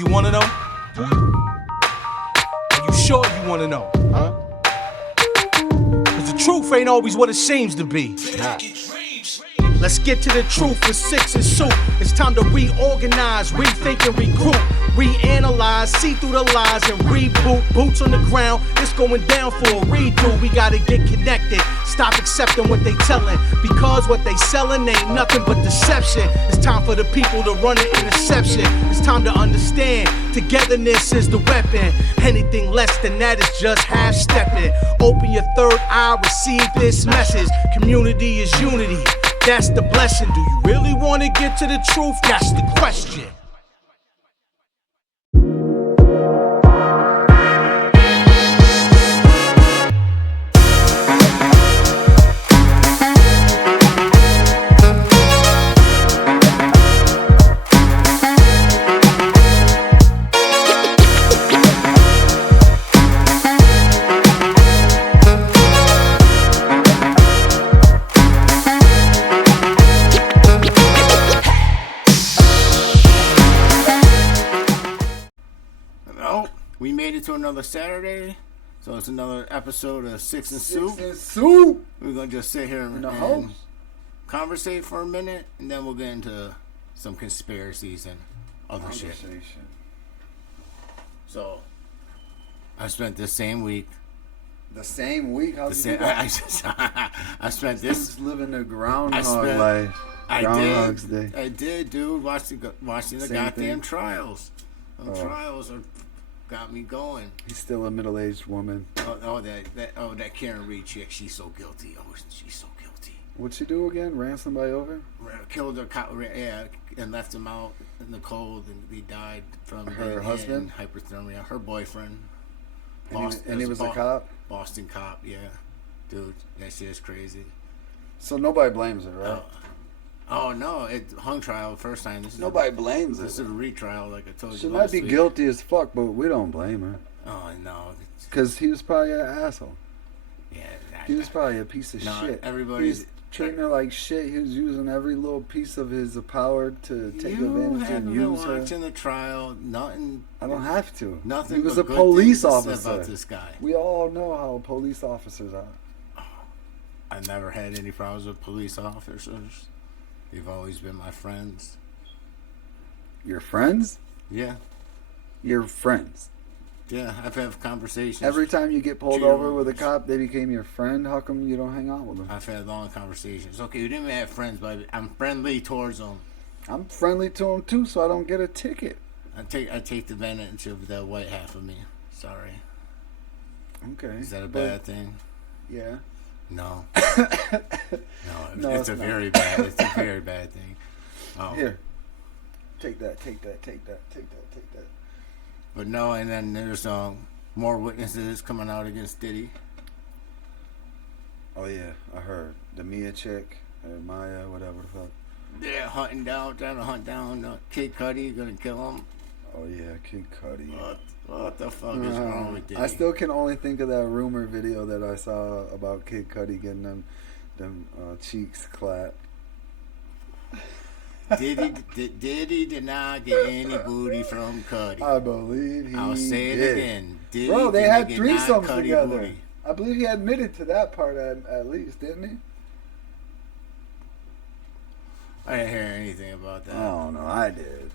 you wanna know? Are you sure you wanna know? Huh? Cause the truth ain't always what it seems to be. Let's get to the truth with Six and Soup. It's time to reorganize, rethink and regroup, reanalyze, see through the lies and reboot. Boots on the ground, it's going down for a redo. We gotta get connected, stop accepting what they telling, because what they selling ain't nothing but deception. It's time for the people to run an interception. It's time to understand, togetherness is the weapon. Anything less than that is just half-stepping. Open your third eye, receive this message. Community is unity. That's the blessing. Do you really want to get to the truth? That's the question. We made it to another Saturday, so it's another episode of Six and Soup. Six and Soup. We're gonna just sit here and conversate for a minute, and then we'll get into some conspiracies and other shit. So, I spent this same week. The same week? How'd you do that? I spent this. Just living the groundhog life. Groundhog's Day. I did, dude. Watching the goddamn trials. The trials got me going. He's still a middle-aged woman. That KERY chick. She's so guilty. Oh, she's so guilty. What'd she do again? Ran somebody over? Killed her. Yeah, and left him out in the cold, and he died from her husband, hypothermia. Her boyfriend. And he was a cop. Boston cop. Yeah, dude, that shit is crazy. So nobody blames her, right? Oh no! It hung trial the first time. Nobody blames her. This is a retrial, like I told you. She might be guilty as fuck, but we don't blame her. Oh no! Because he was probably an asshole. Yeah, he was probably a piece of shit. Everybody's treating her like shit. He was using every little piece of his power to take advantage and use her. Watching the trial, nothing. I don't have to. Nothing. He was a police officer. About this guy. We all know how police officers are. I never had any problems with police officers. They've always been my friends. Your friends? Yeah. Your friends? Yeah, I've had conversations. Every time you get pulled over with a cop, they became your friend? How come you don't hang out with them? I've had long conversations. Okay, we didn't even have friends, but I'm friendly towards them. I'm friendly to them too, so I don't get a ticket. I take the advantage of the white half of me. Sorry. Okay. Is that a bad thing? Yeah. No. No, it's a very bad thing. Oh. Here. Take that. But no, and then there's more witnesses coming out against Diddy. Oh yeah, I heard. The Mia chick, or Maya, whatever the fuck. Yeah, trying to hunt down Kid Cudi, gonna kill him. Oh yeah, Kid Cudi. What the fuck is wrong with Diddy? I still can only think of that rumor video that I saw about Kid Cudi getting them cheeks clapped. Diddy did not get any booty from Cudi. I believe I'll say it again. Diddy Bro, they had threesomes together. Booty. I believe he admitted to that part at least, didn't he? I didn't hear anything about that. Oh no, I did.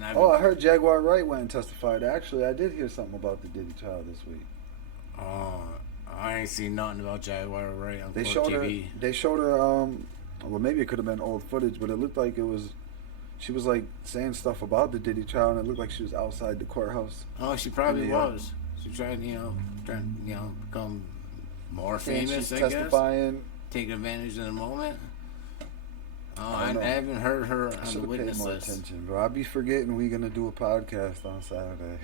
I heard Jaguar Wright went and testified. Actually, I did hear something about the Diddy trial this week. Oh, I ain't seen nothing about Jaguar Wright on They showed TV. They showed her. Well, maybe it could have been old footage, but it looked like it was. She was like saying stuff about the Diddy trial, and it looked like she was outside the courthouse. Oh, she probably was. She tried, become more famous. I testifying. Guess. Taking advantage of the moment. Oh, I haven't heard her on the witness list. Attention, bro. I'll be forgetting we're gonna do a podcast on Saturday.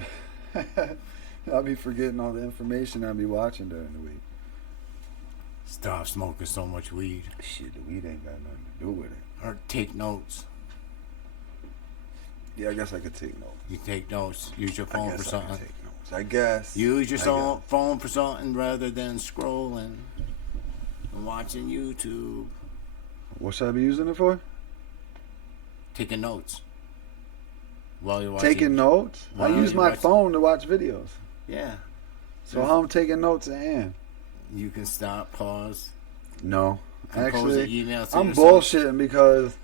I'll be forgetting all the information I'll be watching during the week. Stop smoking so much weed. Shit, the weed ain't got nothing to do with it. Or take notes. Yeah, I guess I could take notes. You take notes. Use your phone for something. I guess. Use your phone for something rather than scrolling and watching YouTube. What should I be using it for? Taking notes. while you're watching. Taking notes? I use my phone to watch videos. Yeah. So how I'm taking notes and you can stop, pause. No. Compose an Actually, email to I'm yourself. bullshitting because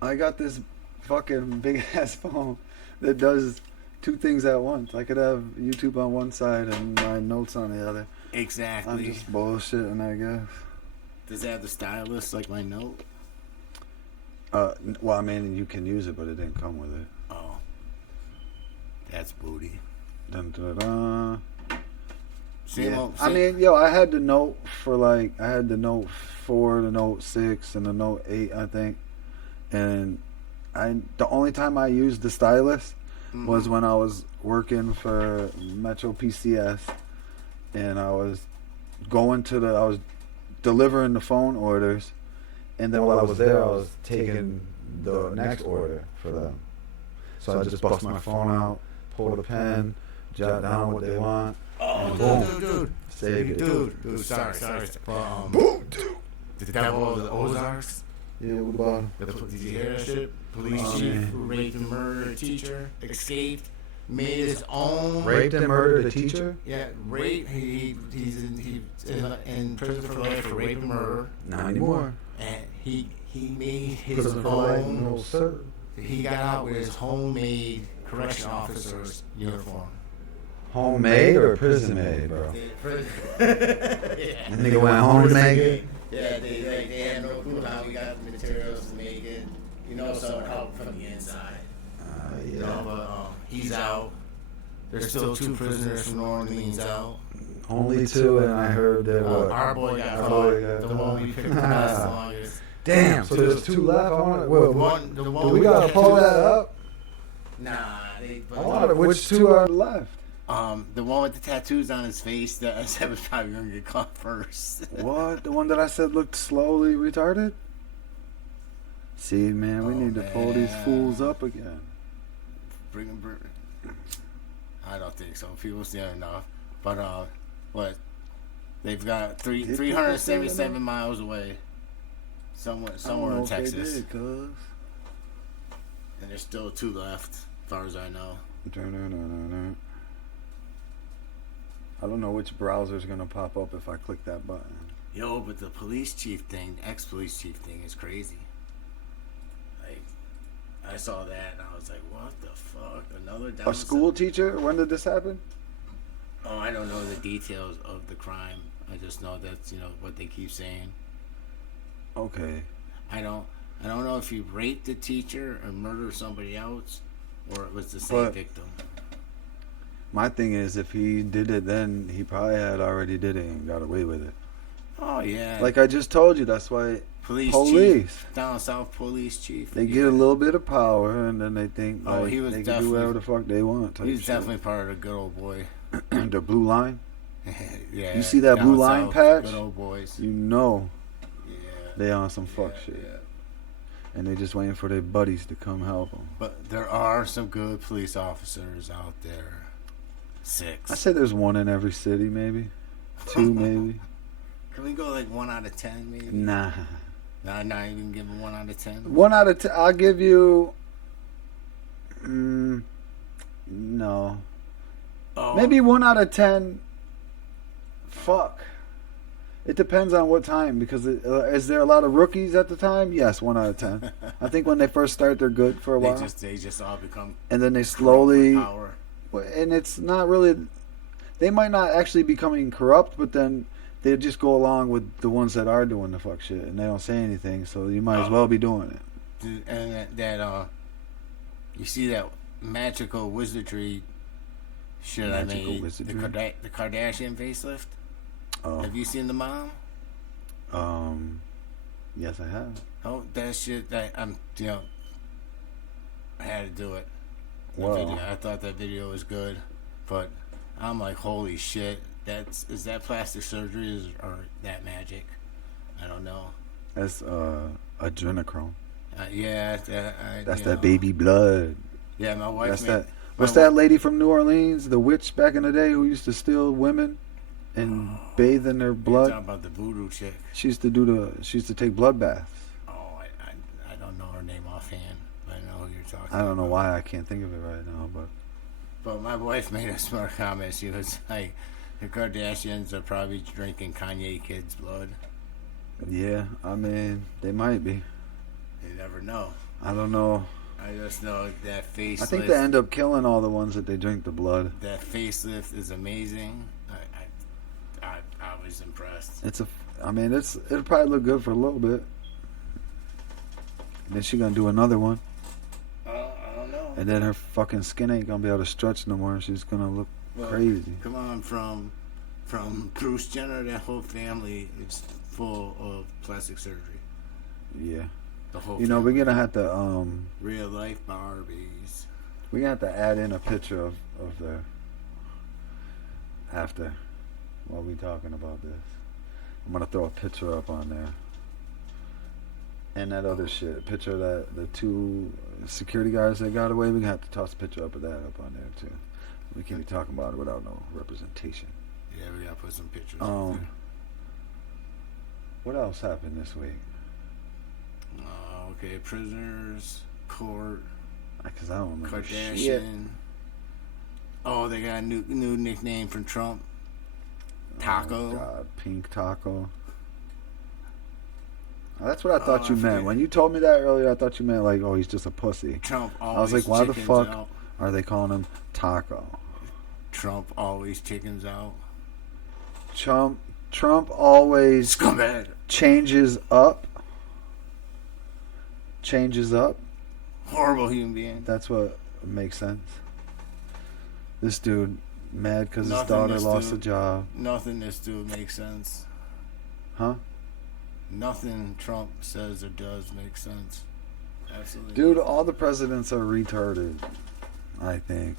I got this fucking big ass phone that does 2 things at once. I could have YouTube on one side and my notes on the other. Exactly. I'm just bullshitting, I guess. Does it have the stylus like my note? Well, I mean, you can use it, but it didn't come with it. Oh. That's booty. Dun, dun, dun. Yeah. I mean, yo, I had the Note for like, I had the Note 4, the Note 6, and the Note 8, I think. And the only time I used the stylus was when I was working for Metro PCS, and I was I was delivering the phone orders, and then while I was there, I was taking the next order for them. So I just bust my phone out, pull the pen, jot down what they want. Oh, boom. dude. Save it. Dude, sorry. Boom, dude. The devil of the Ozarks? Yeah, what about him? Did you hear that shit? Police chief who raped and murdered a teacher, escaped, made his own... Raped and murdered a teacher? Yeah, rape. He's in prison for life for rape and murder. Not anymore. And he made his Prison for life, own... no sir. He got out with his homemade correction officer's uniform. Homemade or prison made, bro? Yeah. And nigga went home to make it? Yeah, they had no clue how we got the materials to make it. You know, someone helped from the inside. Yeah. You know, but he's out. There's still 2 prisoners from New Orleans out. Only 2, and I heard that Our boy got caught. The one we picked the best longest. Damn, so there's 2 left? The one do we gotta pull that up? Nah, I wonder which 2 are left. The one with the tattoos on his face that I said was probably gonna get caught first. What? The one that I said looked slowly retarded? See, man, we need to pull these fools up again. Bring them. I don't think so. People still enough. But what? They've got 377 miles away. Somewhere in Texas. Did, cuz. And there's still 2 left, as far as I know. I don't know which browser's gonna pop up if I click that button. Yo, but the police chief thing, ex-police chief thing is crazy. Like, I saw that and I was like, what the fuck? Another A school teacher? When did this happen? Oh, I don't know the details of the crime. I just know that's, what they keep saying. Okay. I don't know if he raped the teacher or murdered somebody else, or it was the same victim. My thing is, if he did it then, he probably had already did it and got away with it. Oh, yeah. Like I just told you, that's why police. Chief, down south police chief. They get a little bit of power, and then they think they can do whatever the fuck they want. He was definitely part of the good old boy. The blue line? Yeah. You see that blue line patch? Good old boys. Yeah. They on some fuck shit. Yeah. And they just waiting for their buddies to come help them. But there are some good police officers out there. 6. I say there's 1 in every city, maybe 2, maybe. Can we go like 1 out of 10, maybe? Nah, not even give him 1 out of 10. 1 out of 10. I'll give you. No. Oh. Maybe 1 out of 10. Fuck. It depends on what time, because is there a lot of rookies at the time? Yes, 1 out of 10. I think when they first start, they're good for a while. They just all become. And then they slowly. Power. And it's not really. They might not actually becoming corrupt, but then they just go along with the ones that are doing the fuck shit, and they don't say anything. So you might as well be doing it. And that you see that magical wizardry shit I made. The Kardashian facelift. Oh. Have you seen the mom? Yes, I have. Oh, that shit. I had to do it. Wow. I thought that video was good, but I'm like, holy shit! Is that plastic surgery or that magic? I don't know. That's adrenochrome. Yeah, that's that baby blood. Yeah, my wife. That's that. What's that lady from New Orleans, the witch back in the day who used to steal women and bathe in their blood? You're talking about the voodoo chick. She used to take blood baths. Oh, I don't know her name offhand, but I know who you're talking I don't know about. why I can't think of it right now, But my wife made a smart comment. She was like, the Kardashians are probably drinking Kanye kids' blood. yeah, I mean, they might be. You never know. I don't know. I just know that facelift. I think they end up killing all the ones that they drink the blood. That facelift is amazing. I was impressed. It'll probably look good for a little bit. And then she gonna do another one. I don't know. And then her fucking skin ain't gonna be able to stretch no more. She's gonna look crazy. Come on, from Bruce Jenner, that whole family is full of plastic surgery. Yeah. The whole You know, family. we're gonna have to Real life Barbies. we're gonna have to add in a picture of the after while we talking about this. I'm gonna throw a picture up on there. And that other shit. A picture of the two security guards that got away. We're gonna have to toss a picture up of that up on there too. We can't be talking about it without no representation. Yeah, we gotta put some pictures up there. What else happened this week? Okay, prisoners, court, Because I don't remember Kardashian. shit. Oh, they got a new nickname from Trump. Taco. Oh, God, Pink Taco. That's what I thought you I meant. forget. When you told me that earlier, I thought you meant like, oh, he's just a pussy. Trump always I was like, why the chickens fuck out. are they calling him Taco? Trump always chickens out. Trump always Scumbag. changes up. Horrible human being. That's what makes sense. This dude mad because his Nothing daughter this lost a dude- job. Nothing this dude makes sense. Huh? Nothing Trump says or does makes sense. Absolutely. Dude, all the presidents are retarded, I think.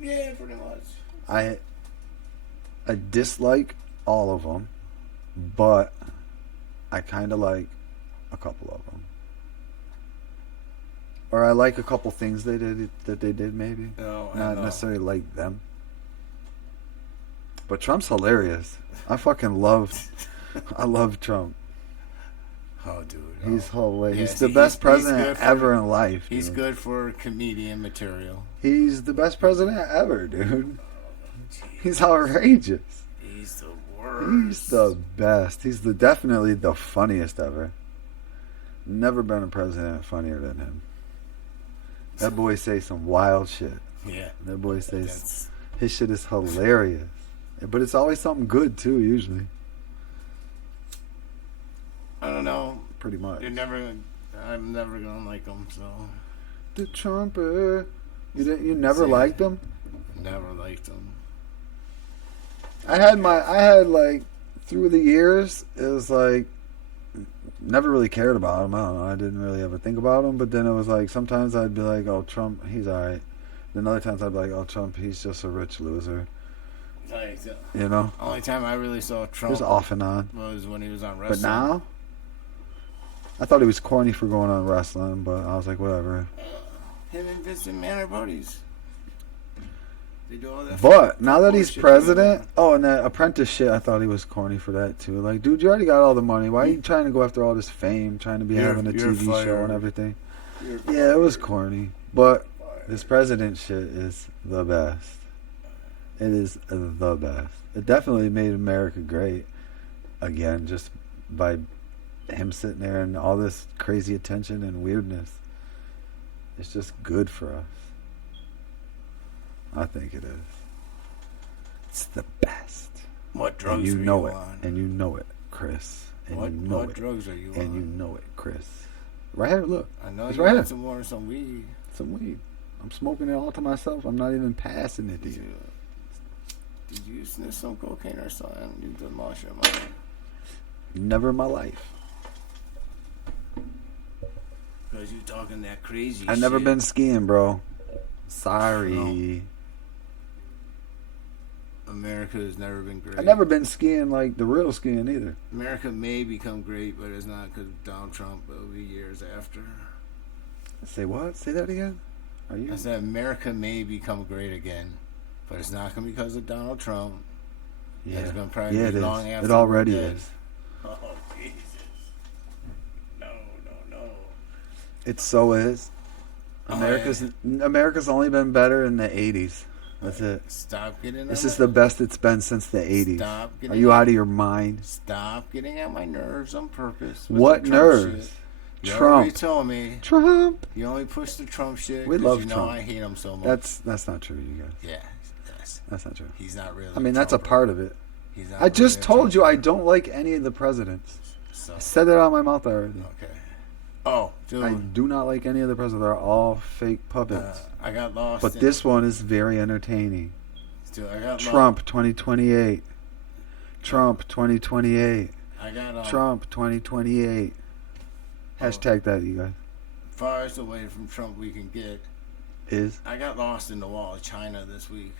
Yeah, pretty much. I dislike all of them, but I kind of like a couple of them. Or I like a couple things they did maybe. No, Not necessarily like them. But Trump's hilarious. I love Trump. Oh, dude. He's hilarious. Yeah, He's the see, best he's president good for- ever in life. He's dude. good for comedian material. He's the best president ever, dude. He's outrageous. He's the worst. He's the best. He's definitely the funniest ever. Never been a president funnier than him. That boy says some wild shit. Yeah. That boy says That's, his shit is hilarious. But it's always something good too, usually. I don't know. Pretty much. I'm never gonna like him, so The Trumper. You never See. liked him? never liked him. I had like through the years, it was like never really cared about him. I don't know. I didn't really ever think about him. But then it was like sometimes I'd be like, oh, Trump, he's alright. Then other times I'd be like, oh, Trump, he's just a rich loser. Like, You know? only time I really saw It Trump was off and on. was when he was on But wrestling. now, I thought he was corny for going on wrestling, but I was like, whatever. Him and Vincent Man are buddies. They do all that. But now that he's bullshit president, together. oh, and that apprentice shit, I thought he was corny for that too. Like, dude, you already got all the money. Why are you trying to go after all this fame, trying to be having a You're TV show fired. and everything? Yeah, it was corny. But this president shit is the best. It is the best. It definitely made America great again, just by him sitting there and all this crazy attention and weirdness. It's just good for us. I think it is. It's the best. What drugs And you are know you it. on? And you know it, Chris. And What, you know what it. drugs are you And on? you know it, Chris. Right here, look. I know It's you right got here. some more, some weed. Some weed. I'm smoking it all to myself. I'm not even passing it to Did you. you sniff some cocaine or something? You done lost your mind. Never in my life. Because you talking that crazy I've never shit. been skiing, bro. Sorry. No. America has never been great. I've never been skiing like the real skiing either. America may become great, but it's not because of Donald Trump. It'll be years after. Say what? Say that again? Are you? I said America may become great again, but it's not going to be because of Donald Trump. Yeah. It's gonna probably Yeah, be it is. long after It already we're dead. is. Oh, Jesus. No. It so is. America's only been better in the 80s. That's it. Stop getting. This is the best it's been since the 80s. Stop getting. Are you out of your mind? Stop getting on my nerves on purpose. What nerves? Shit. You Trump. already told me. Trump. You only push the Trump shit. We love you Trump. know I hate him so much. That's not true, you guys. Yeah. That's not true. He's not really. I mean, that's a part of it. He's not I just really told you I don't like any of the presidents. So, I said it out of my mouth already. okay. Oh, dude. I do not like any of the presidents. They're all fake puppets. I got lost. But this one is very entertaining. Dude, I got Trump 2028. Trump 2028. I got Trump 2028. Hashtag that, you guys. Farthest away from Trump we can get. Is I got lost in the wall of China this week.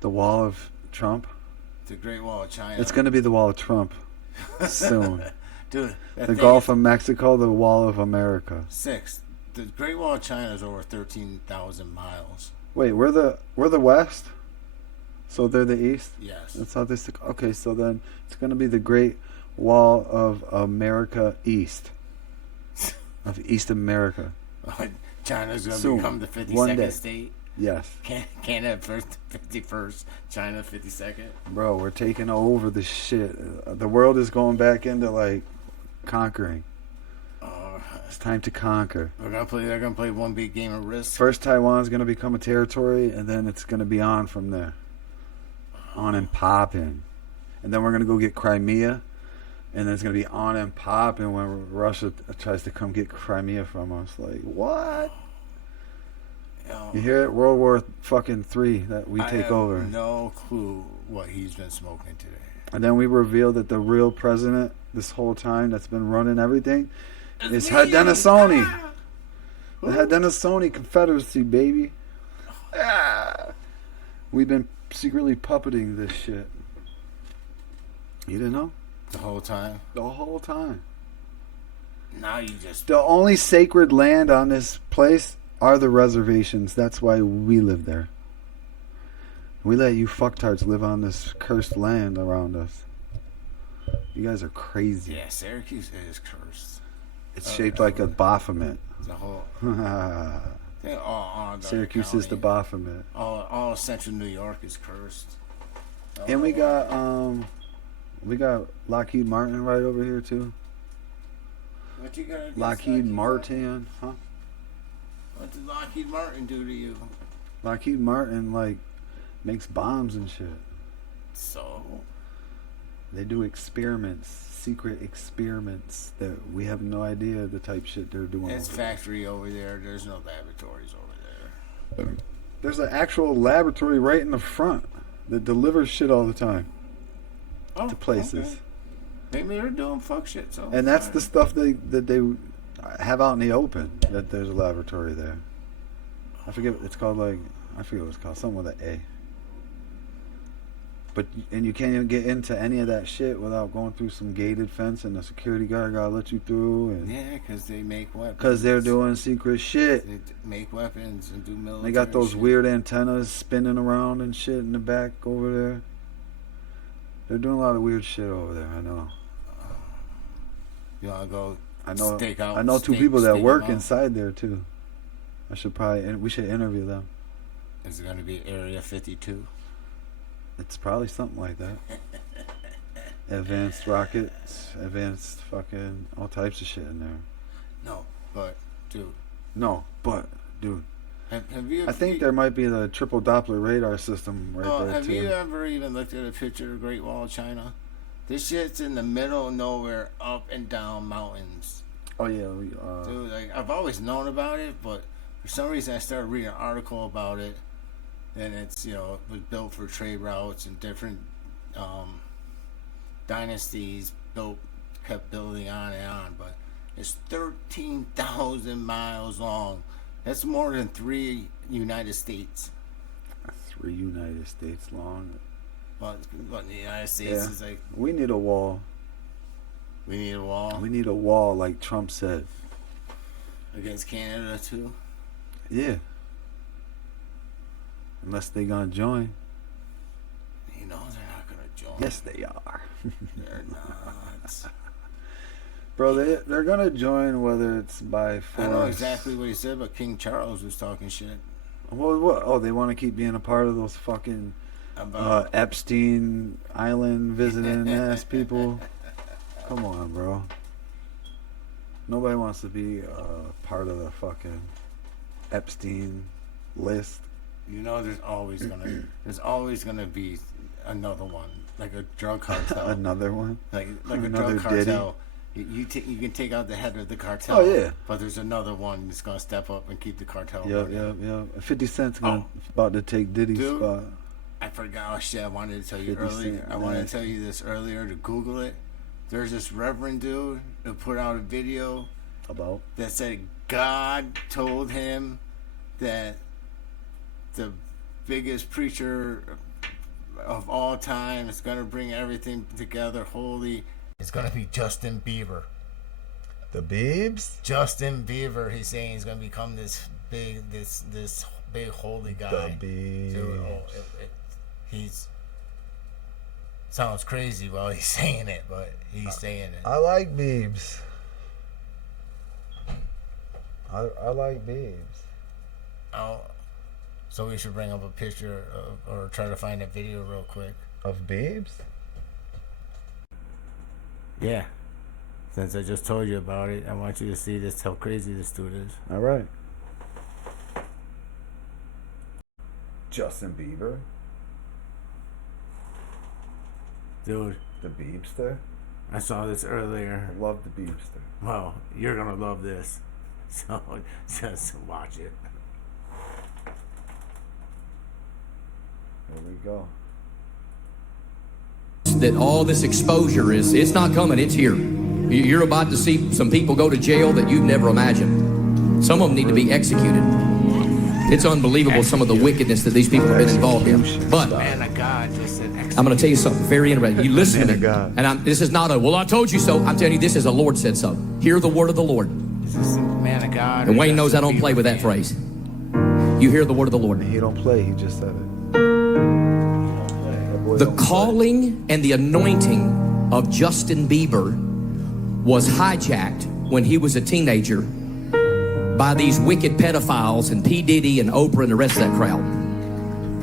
the wall of Trump? The Great Wall of China. It's going to be the wall of Trump soon. Dude, The Gulf of Mexico, the wall of America. 6. The Great Wall of China is over 13,000 miles. Wait, we're the West? So they're the East? Yes. That's how they stick. Okay, so then it's going to be the Great Wall of America East. Of East America. China's going to Soon. become the One day. 52nd state. Yes. Canada first, 51st. China 52nd. Bro, we're taking over the shit. The world is going back into like conquering. It's time to conquer. They're gonna play one big game of Risk. First, Taiwan's going to become a territory, and then it's going to be on from there. On and popping. And then we're going to go get Crimea, and then it's going to be on and popping when Russia tries to come get Crimea from us. Like, what? You hear it? World War fucking 3 that we take over. I have no clue what he's been smoking today. And then we reveal that the real president this whole time that's been running everything is Haudenosaunee. The Haudenosaunee Confederacy, baby. We've been secretly puppeting this shit. You didn't know? The whole time? The whole time. Now you just... The only sacred land on this place are the reservations. That's why we live there. We let you fucktards live on this cursed land around us. You guys are crazy. Yeah, Syracuse is cursed. It's shaped like a Baphomet. The whole... Syracuse is the Baphomet. All central New York is cursed. And we got Lockheed Martin right over here too. What you got against Lockheed Martin, huh? What did Lockheed Martin do to you? Lockheed Martin like makes bombs and shit. So they do experiments, secret experiments that we have no idea the type shit they're doing. It's factory over there. There's no laboratories over there. There's an actual laboratory right in the front that delivers shit all the time to places. Okay. Maybe they're doing fuck shit. So and that's the stuff that they have out in the open. That there's a laboratory there. I forget. It's called like I forget what it's called. Something with an A. But you can't even get into any of that shit without going through some gated fence, and the security guard gotta let you through. And yeah, because they make weapons. Because they're doing secret shit. They make weapons and do military. They got those shit. weird antennas spinning around and shit in the back over there. They're doing a lot of weird shit over there. I know. You wanna go? I know. Stake out, I know two people that stake work them out? inside there too. We should interview them. Is it gonna be Area 52? It's probably something like that. Advanced rockets, advanced fucking all types of shit in there. No, but dude. Have you? I think there might be the triple Doppler radar system right there have too. you ever even looked at a picture of the Great Wall of China? This shit's in the middle of nowhere, up and down mountains. Oh yeah, dude. Like I've always known about it, but for some reason I started reading an article about it, and it's it was built for trade routes and different dynasties kept building on and on, but it's 13,000 miles long. That's more than 3 United States. 3 United States long. But the United States is like... We need a wall. We need a wall? We need a wall, like Trump said. Against Canada, too? Yeah. Unless they gonna join. They're not gonna join. Yes, they are. They're not. Bro, they're gonna join whether it's by force. I know exactly what he said, but King Charles was talking shit. Well, what? Oh, they want to keep being a part of those fucking Epstein Island visiting ass people. Come on, bro. Nobody wants to be part of the fucking Epstein list. You know, there's always gonna be another one, like a drug cartel. Another one, like another a drug Diddy. cartel. You can take out the head of the cartel. Oh yeah, but there's another one that's gonna step up and keep the cartel. Yeah. 50 Cent's about to take Diddy's spot. I forgot. Oh shit! I wanted to tell you earlier. I wanted to tell you this earlier to Google it. There's this reverend dude who put out a video about that said God told him that the biggest preacher of all time is gonna bring everything together holy. It's gonna be Justin Bieber. The Biebs? Justin Bieber. He's saying he's gonna become this big holy guy. The Biebs. Dude, he's sounds crazy while he's saying it, but he's saying it. I like Biebs. I like Biebs. Oh, so we should bring up a picture or try to find a video real quick of Biebs. Yeah. Since I just told you about it, I want you to see this, how crazy this dude is. All right. Justin Bieber. Dude. The Biebster. I saw this earlier. I love the Biebster. Well, you're going to love this. So, just watch it. There we go. That all this exposure it's not coming, it's here. You're about to see some people go to jail that you've never imagined. Some of them need to be executed. It's unbelievable some of the wickedness that these people have been involved in. But Man of God just said I'm going to tell you something very interesting. You listen to me. God. And this is not well, I told you so. I'm telling you, this is the Lord said so. Hear the word of the Lord. Is this man of God? And Wayne knows I don't play with that phrase. You hear the word of the Lord. He don't play, he just said it. The calling and the anointing of Justin Bieber was hijacked when he was a teenager by these wicked pedophiles and P. Diddy and Oprah and the rest of that crowd.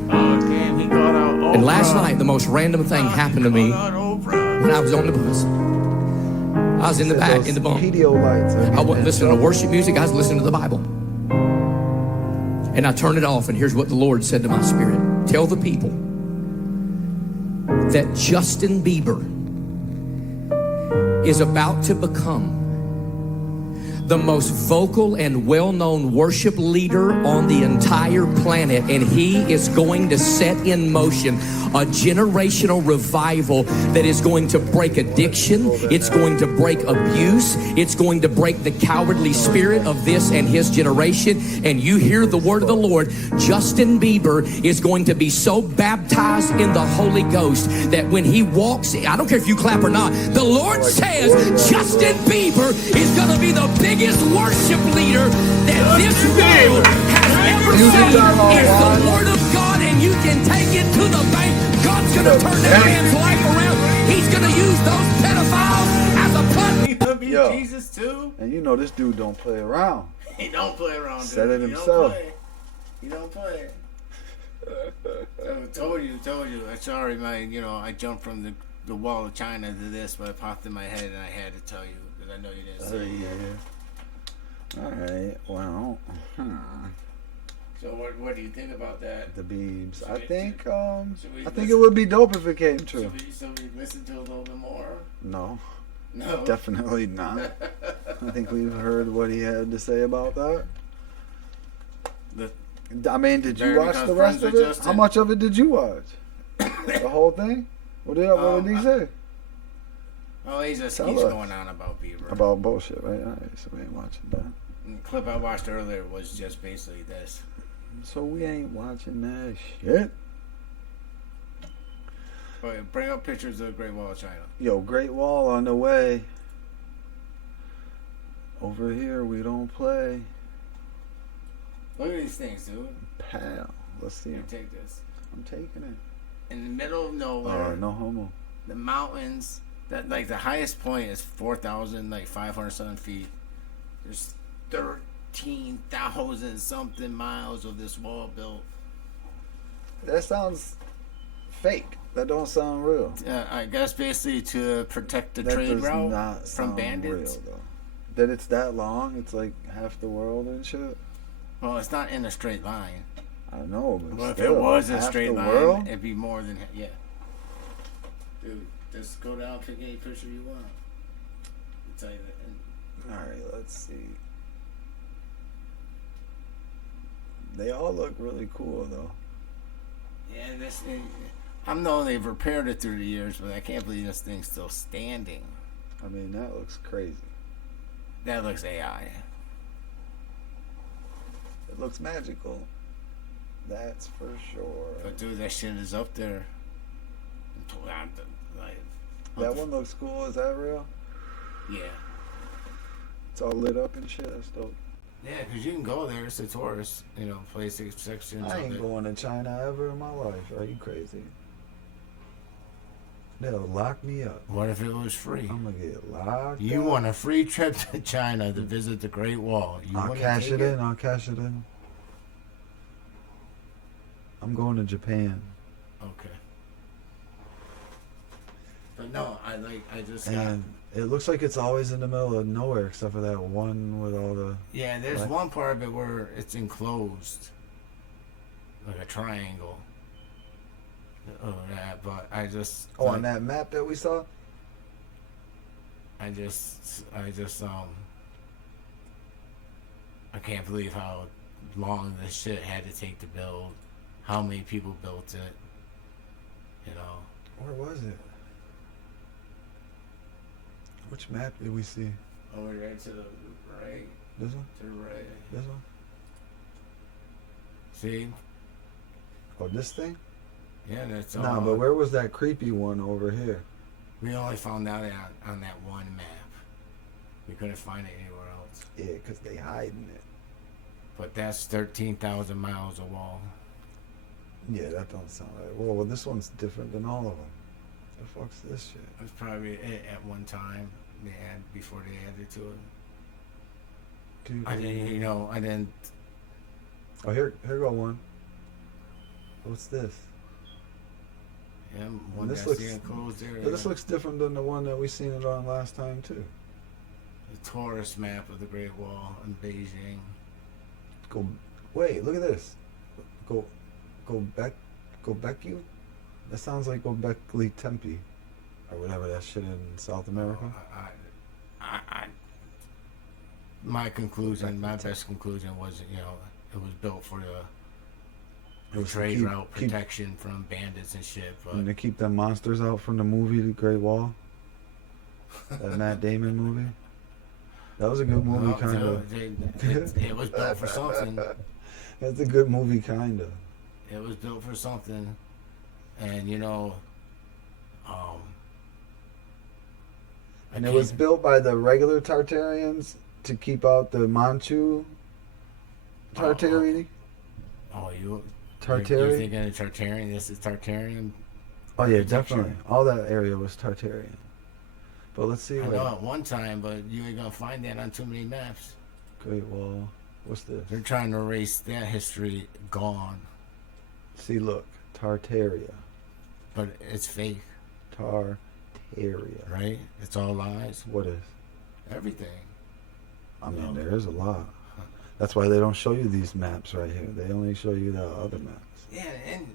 Oh, damn, he got out Oprah. And last night, the most random thing happened to me when I was on the bus. I was in the back, in the bunk. I wasn't listening to worship music. I was listening to the Bible. And I turned it off, and here's what the Lord said to my spirit. Tell the people that Justin Bieber is about to become the most vocal and well-known worship leader on the entire planet, and he is going to set in motion a generational revival that is going to break addiction, it's going to break abuse, it's going to break the cowardly spirit of this and his generation. And you hear the word of the Lord, Justin Bieber is going to be so baptized in the Holy Ghost that when he walks, I don't care if you clap or not, the Lord says Justin Bieber is going to be the biggest worship leader that this world has ever seen. It's the word of God, and you can take it to the bank. God's going to turn that man's life around. He's going to use those pedophiles as a punt. He could be Yo. Jesus too. And you know this dude don't play around. He don't play around. Said dude. it himself. He don't play. Told you. I'm sorry, I jumped from the wall of China to this, but it popped in my head, and I had to tell you because I know you didn't say it. Yeah. All right. Well. So what do you think about that? The Biebs. Should I we- think. should we I think it would be dope if it came true. Should we listen to a little bit more? No. No. Definitely not. I think we've heard what he had to say about that. I mean, did you watch the rest of it? How much of it did you watch? The whole thing? What did he say? Oh, he's Tell us. going on about Bieber. About bullshit, right? All right, so we ain't watching that. The clip I watched earlier was just basically this. So we ain't watching that shit. Okay, bring up pictures of the Great Wall of China. Yo, Great Wall on the way. Over here, we don't play. Look at these things, dude. Pal. Let's see Here, him. take this. I'm taking it. In the middle of nowhere, No homo. the mountains, That like the highest point is 4,507 feet. There's 13,000 something miles of this wall built. That sounds fake. That don't sound real. I guess basically to protect the That trade does route not from sound bandits. real, though. That it's that long. It's like half the world and shit. Well, it's not in a straight line. I know, but Well, if still, it was a half straight the line, world? it'd be more than yeah. Dude, just go down, pick any picture you want. I'll tell you that. All right, let's see. They all look really cool, though. Yeah, this thing. I know they've repaired it through the years, but I can't believe this thing's still standing. I mean, that looks crazy. That looks AI. It looks magical. That's for sure. But dude, that shit is up there. Like, That one looks cool. Is that real? yeah. It's all lit up and shit. That's dope. Yeah, because you can go there. It's a tourist, place sections. I of ain't it. going to China ever in my life. Are you crazy? They'll lock me up. What if it was free? I'm gonna get locked You up. want a free trip to China to visit the Great Wall. You I'll wanna cash take it in. I'll cash it in. I'm going to Japan. Okay. But no, I just got... And it looks like it's always in the middle of nowhere except for that one with all the... Yeah, there's What? one part of it where it's enclosed. Like a triangle. Oh, yeah, but I just... Oh, on that map that we saw? I can't believe how long this shit had to take to build. How many people built it. Where was it? Which map did we see? Over right to the right. This one? To the right. This one? See? Oh, this thing? Yeah, that's all. Nah, but where was that creepy one over here? We only found out on that one map. We couldn't find it anywhere else. Yeah, because they hiding it. But that's 13,000 miles of wall. Yeah, that don't sound right. Well, this one's different than all of them. The fuck's this shit? That's probably it at one time before they added to it. Dude, I didn't. Oh, here go one. What's this? Yeah, one This that's looks- enclosed area. Yeah, this looks different than the one that we seen it on last time too. The tourist map of the Great Wall in Beijing. Wait, look at this. Go back you. That sounds like Gobekli Tempe, or whatever that shit in South America. My conclusion, my best conclusion was, it was built for the trade route protection from bandits and shit. But And to keep them monsters out from the movie The Great Wall. That Matt Damon movie. That was a good movie, well, kind of. it was built for something. That's a good movie, kind of. It was built for something, and And it was built by the regular Tartarians to keep out the Manchu Tartari. Oh, you're Tartarian? thinking of Tartarian? This is Tartarian. Oh yeah, architecture? definitely. All that area was Tartarian. But let's see I what know at one time, but you ain't gonna find that on too many maps. Great Wall. What's this? They're trying to erase that history. Gone, See, look, Tartaria. but it's fake, Tartaria. right? It's all lies. What is? Everything. I mean, No. there is a lot. That's why they don't show you these maps right here. They only show you the other maps. Yeah, and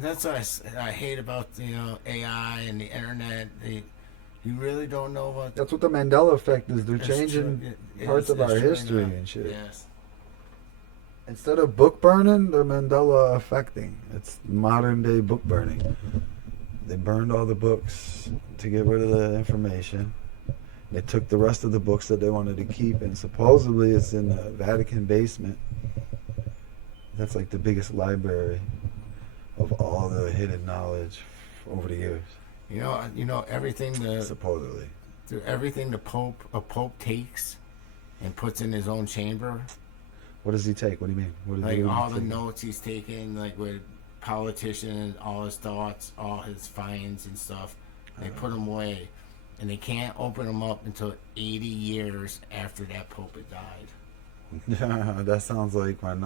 that's what I hate about AI and the internet. You really don't know what. That's what the Mandela effect is. They're It's changing true. It parts is- of our it's true history enough. and shit. Yes. Instead of book burning, they're Mandela affecting. It's modern day book burning. They burned all the books to get rid of the information. They took the rest of the books that they wanted to keep, and supposedly it's in the Vatican basement. That's like the biggest library of all the hidden knowledge over the years. Everything Supposedly. everything a pope takes and puts in his own chamber. What does he take? What do you mean? What does he Like do? all the notes he's taken, like with politicians, all his thoughts, all his finds and stuff. They put them away, and they can't open them up until 80 years after that Pope had died. That sounds like when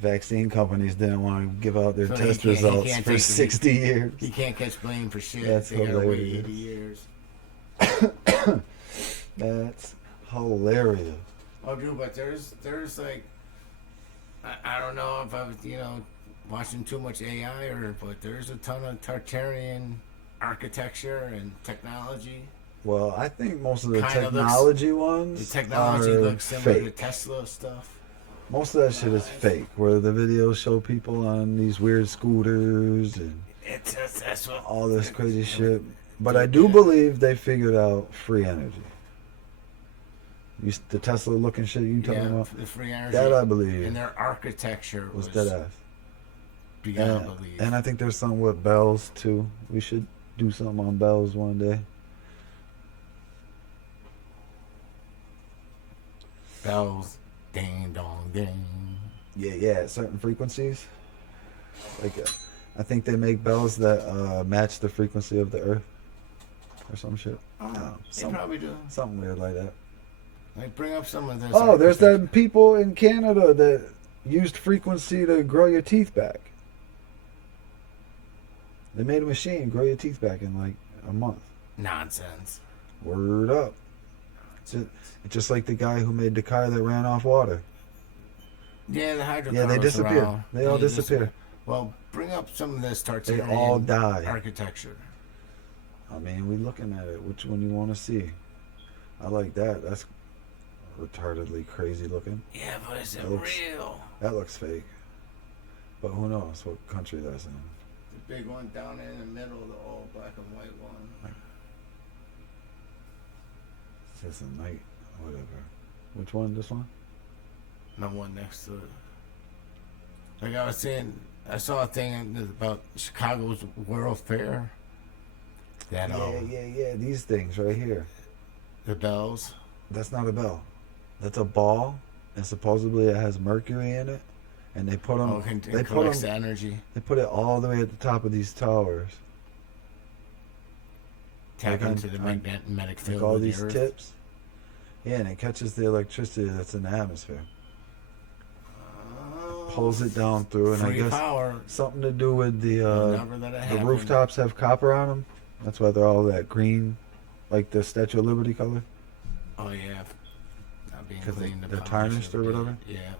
vaccine companies didn't want to give out their So test he results can't for take 60 years. He can't catch blame for shit. That's they gotta wait hilarious. 80 years. That's hilarious. Oh, dude, but there's like, I don't know if I was, watching too much AI but there's a ton of Tartarian architecture and technology. Well, I think most of the Kinda technology The ones technology are looks similar to fake. Tesla stuff. Most of that shit is fake, where the videos show people on these weird scooters and That's what all this crazy shit. But I do believe they figured out free energy. The Tesla looking shit you talking about? the free energy. That I believe. And their architecture Was was dead ass. beyond belief. And I think there's some with bells too. We should do something on bells one day. Bells, ding dong ding. Yeah, at certain frequencies. Like, I think they make bells that match the frequency of the Earth, or some shit. They probably do. Something weird like that. Like, bring up some of this. Oh, there's architecture. them people in Canada that used frequency to grow your teeth back. They made a machine grow your teeth back in like a month. Nonsense. Word up. It's just like the guy who made the car that ran off water. Yeah, the hydrocarbons. Yeah, they disappear. around. They all disappear. Well, bring up some of this They Tartarian all die. architecture. I mean, we looking at it. Which one you want to see? I like that. That's retardedly crazy looking. Yeah, but is it That looks- real? That looks fake. But who knows what country that's in. The big one down in the middle, the all black and white one. It's just a night, whatever. Which one? This one? No one next to it. Like I was saying, I saw a thing about Chicago's World Fair. That Yeah. These things right here. the bells. That's not a bell. That's a ball, and supposedly it has mercury in it. And they put them. Oh, it they put collects them. the energy. They put it all the way at the top of these towers. Tap Like into the magnetic field Like all of the these earth. tips. Yeah, and it catches the electricity that's in the atmosphere. Pulls it down through, and I Free guess power. something to do with the Never let it the happen. rooftops have copper on them. That's why they're all that green, like the Statue of Liberty color. Oh yeah. Not being 'Cause cleaned they're to polish tarnished or it, whatever? Yeah.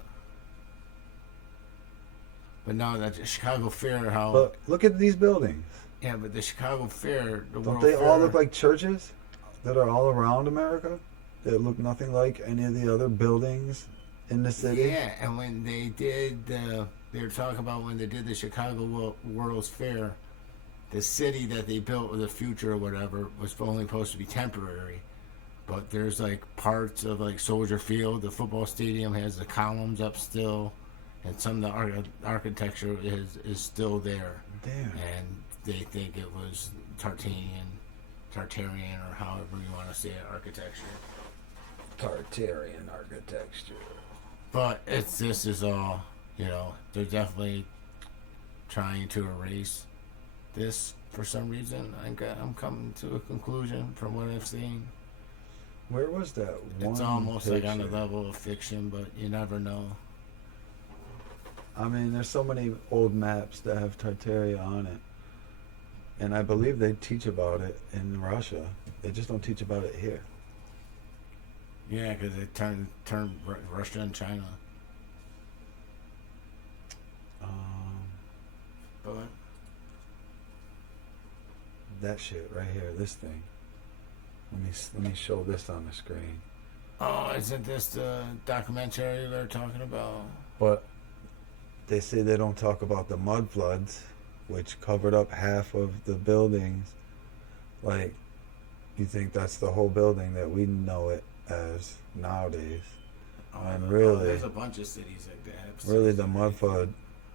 But no, that Chicago Fair, how? But look at these buildings. Yeah, but the Chicago Fair, the Don't World they Fair, all look like churches that are all around America? That look nothing like any of the other buildings in the city. Yeah, and when they did, they were talking about when they did the Chicago World's Fair, the city that they built with the future or whatever was only supposed to be temporary. But there's like parts of like Soldier Field, the football stadium has the columns up still, and some of the architecture is still there. Damn. And they think it was Tartarian, or however you want to say it, architecture. Tartarian architecture. But this is all, they're definitely trying to erase this for some reason. I'm coming to a conclusion from what I've seen. Where was that one? It's almost like on the picture? level of fiction, but you never know. I mean, there's so many old maps that have Tartaria on it. And I believe they teach about it in Russia. They just don't teach about it here. Yeah, because they turned Russia and China. But That shit right here, this thing. Let me show this on the screen. oh, isn't this the documentary they're talking about? But they say they don't talk about the mud floods, which covered up half of the buildings. Like, you think that's the whole building that we know it as nowadays. And really, there's a bunch of cities like that. really the mud flood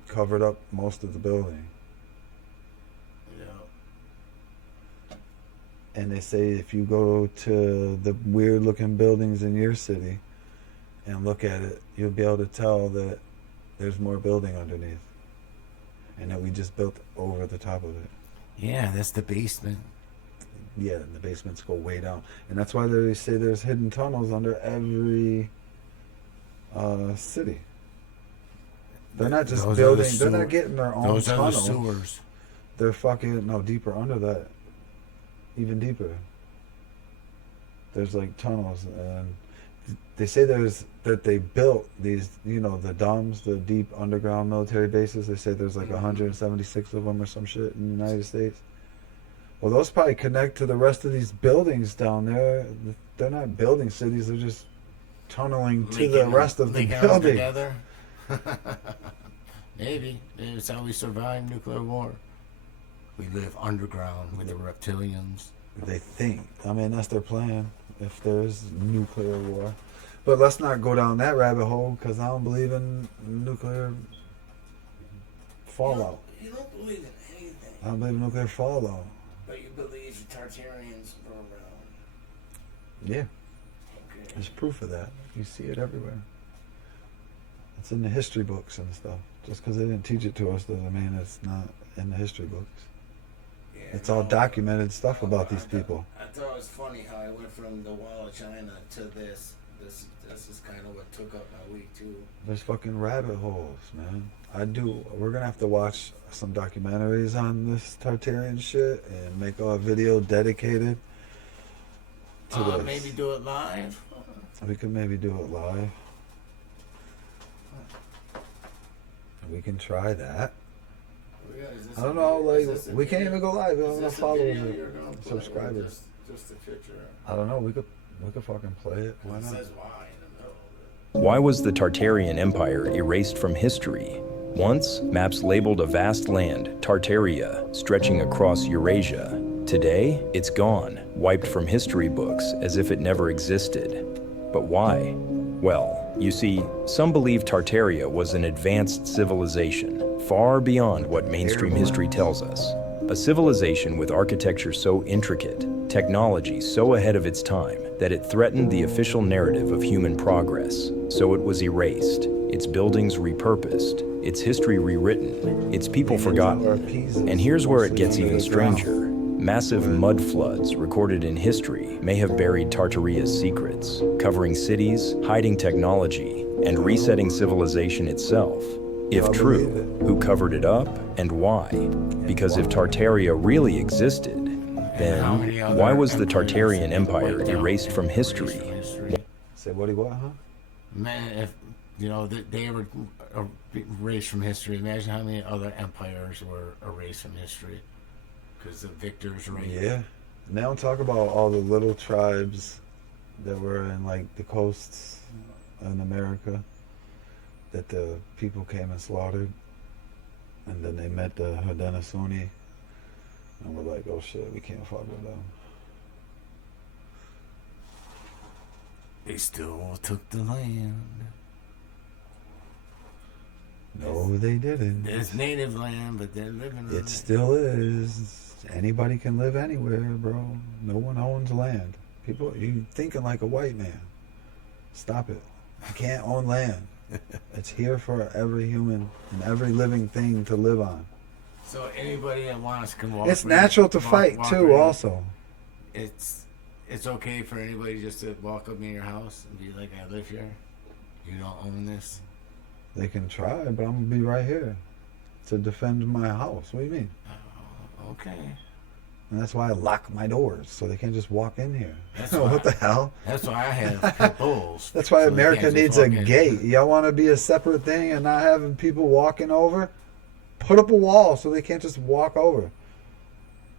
covered up most of the building. Yeah. And they say if you go to the weird looking buildings in your city and look at it, you'll be able to tell that there's more building underneath. And that we just built over the top of it. Yeah, that's the basement. yeah, the basements go way down, and that's why they say there's hidden tunnels under every city. They're not just building. They're not getting their own Those tunnels. are the sewers. They're fucking deeper under that, even deeper. There's like tunnels, and they say that they built these, the DUMBs, the deep underground military bases. They say there's like 176 of them or some shit in the United States. Well, those probably connect to the rest of these buildings down there. They're not building cities. They're just tunneling to the rest of the building. Together. Maybe it's how we survive nuclear war. We live underground with the reptilians. They think. I mean, that's their plan. If there's nuclear war, but let's not go down that rabbit hole because I don't believe in nuclear fallout. You don't believe in anything. I don't believe in nuclear fallout. But you believe the Tartarians were around. Yeah, Okay. there's proof of that. You see it everywhere. It's in the history books and stuff. Just because they didn't teach it to us doesn't mean it's not in the history books. Yeah, It's all documented stuff about these people. I thought it was funny how I went from the Wall of China to this. This is kind of what took up my week too. There's fucking rabbit holes, man. We're gonna have to watch some documentaries on this Tartarian shit and make a video dedicated to this. Maybe do it live. We could maybe do it live. We can try that. I don't know, like, we can't even go live. We don't have enough followers or subscribers. Just a picture. I don't know. We could fucking play it. Why It not? says why in the middle of it. Why was the Tartarian Empire erased from history? Once, maps labeled a vast land, Tartaria, stretching across Eurasia. Today, it's gone, wiped from history books as if it never existed. But why? Well, you see, some believe Tartaria was an advanced civilization, far beyond what mainstream history tells us. A civilization with architecture so intricate, technology so ahead of its time, that it threatened the official narrative of human progress. So it was erased, its buildings repurposed, its history rewritten, its people forgotten. And here's where it gets even stranger. Massive mud floods recorded in history may have buried Tartaria's secrets, covering cities, hiding technology, and resetting civilization itself. If true, who covered it up and why? Because if Tartaria really existed, then why was the Tartarian Empire erased from history? Say what? Huh? Man, if they were erased from history, imagine how many other empires were erased from history. Because the victors reigned. Yeah. And they don't talk about all the little tribes that were in like the coasts in America that the people came and slaughtered. And then they met the Haudenosaunee and were like, oh shit, we can't fuck with them. They still took the land. No, they didn't. It's native land, but they're living on it. It still is. Anybody can live anywhere, bro. No one owns land. People, you thinking like a white man. Stop it. You can't own land. It's here for every human and every living thing to live on. So anybody that wants can walk. It's natural to fight too, also. It's okay for anybody just to walk up in your house and be like, I live here. You don't own this. They can try, but I'm gonna be right here to defend my house. What do you mean? Okay. And that's why I lock my doors so they can't just walk in here. That's What the hell? That's why I have pit bulls. That's why so they America can't needs just a walk in. gate. Y'all want to be a separate thing and not having people walking over? Put up a wall so they can't just walk over.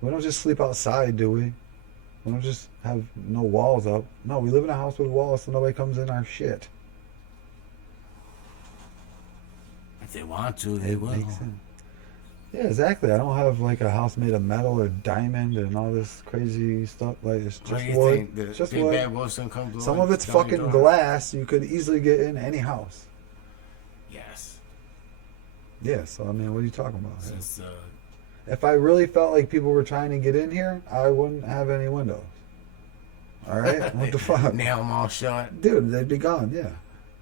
We don't just sleep outside, do we? We don't just have no walls up. No, we live in a house with walls so nobody comes in our shit. If they want to, they will. Makes sense. Yeah, exactly. I don't have like a house made of metal or diamond and all this crazy stuff. Like it's What just do you wood. think? The Just big wood. bad wolves don't come Some of it's down your fucking door? glass. You could easily get in any house. Yes. Yeah, so I mean, what are you talking about? Since If I really felt like people were trying to get in here, I wouldn't have any windows. All right? What the fuck? nail them all shut. Dude, they'd be gone, yeah.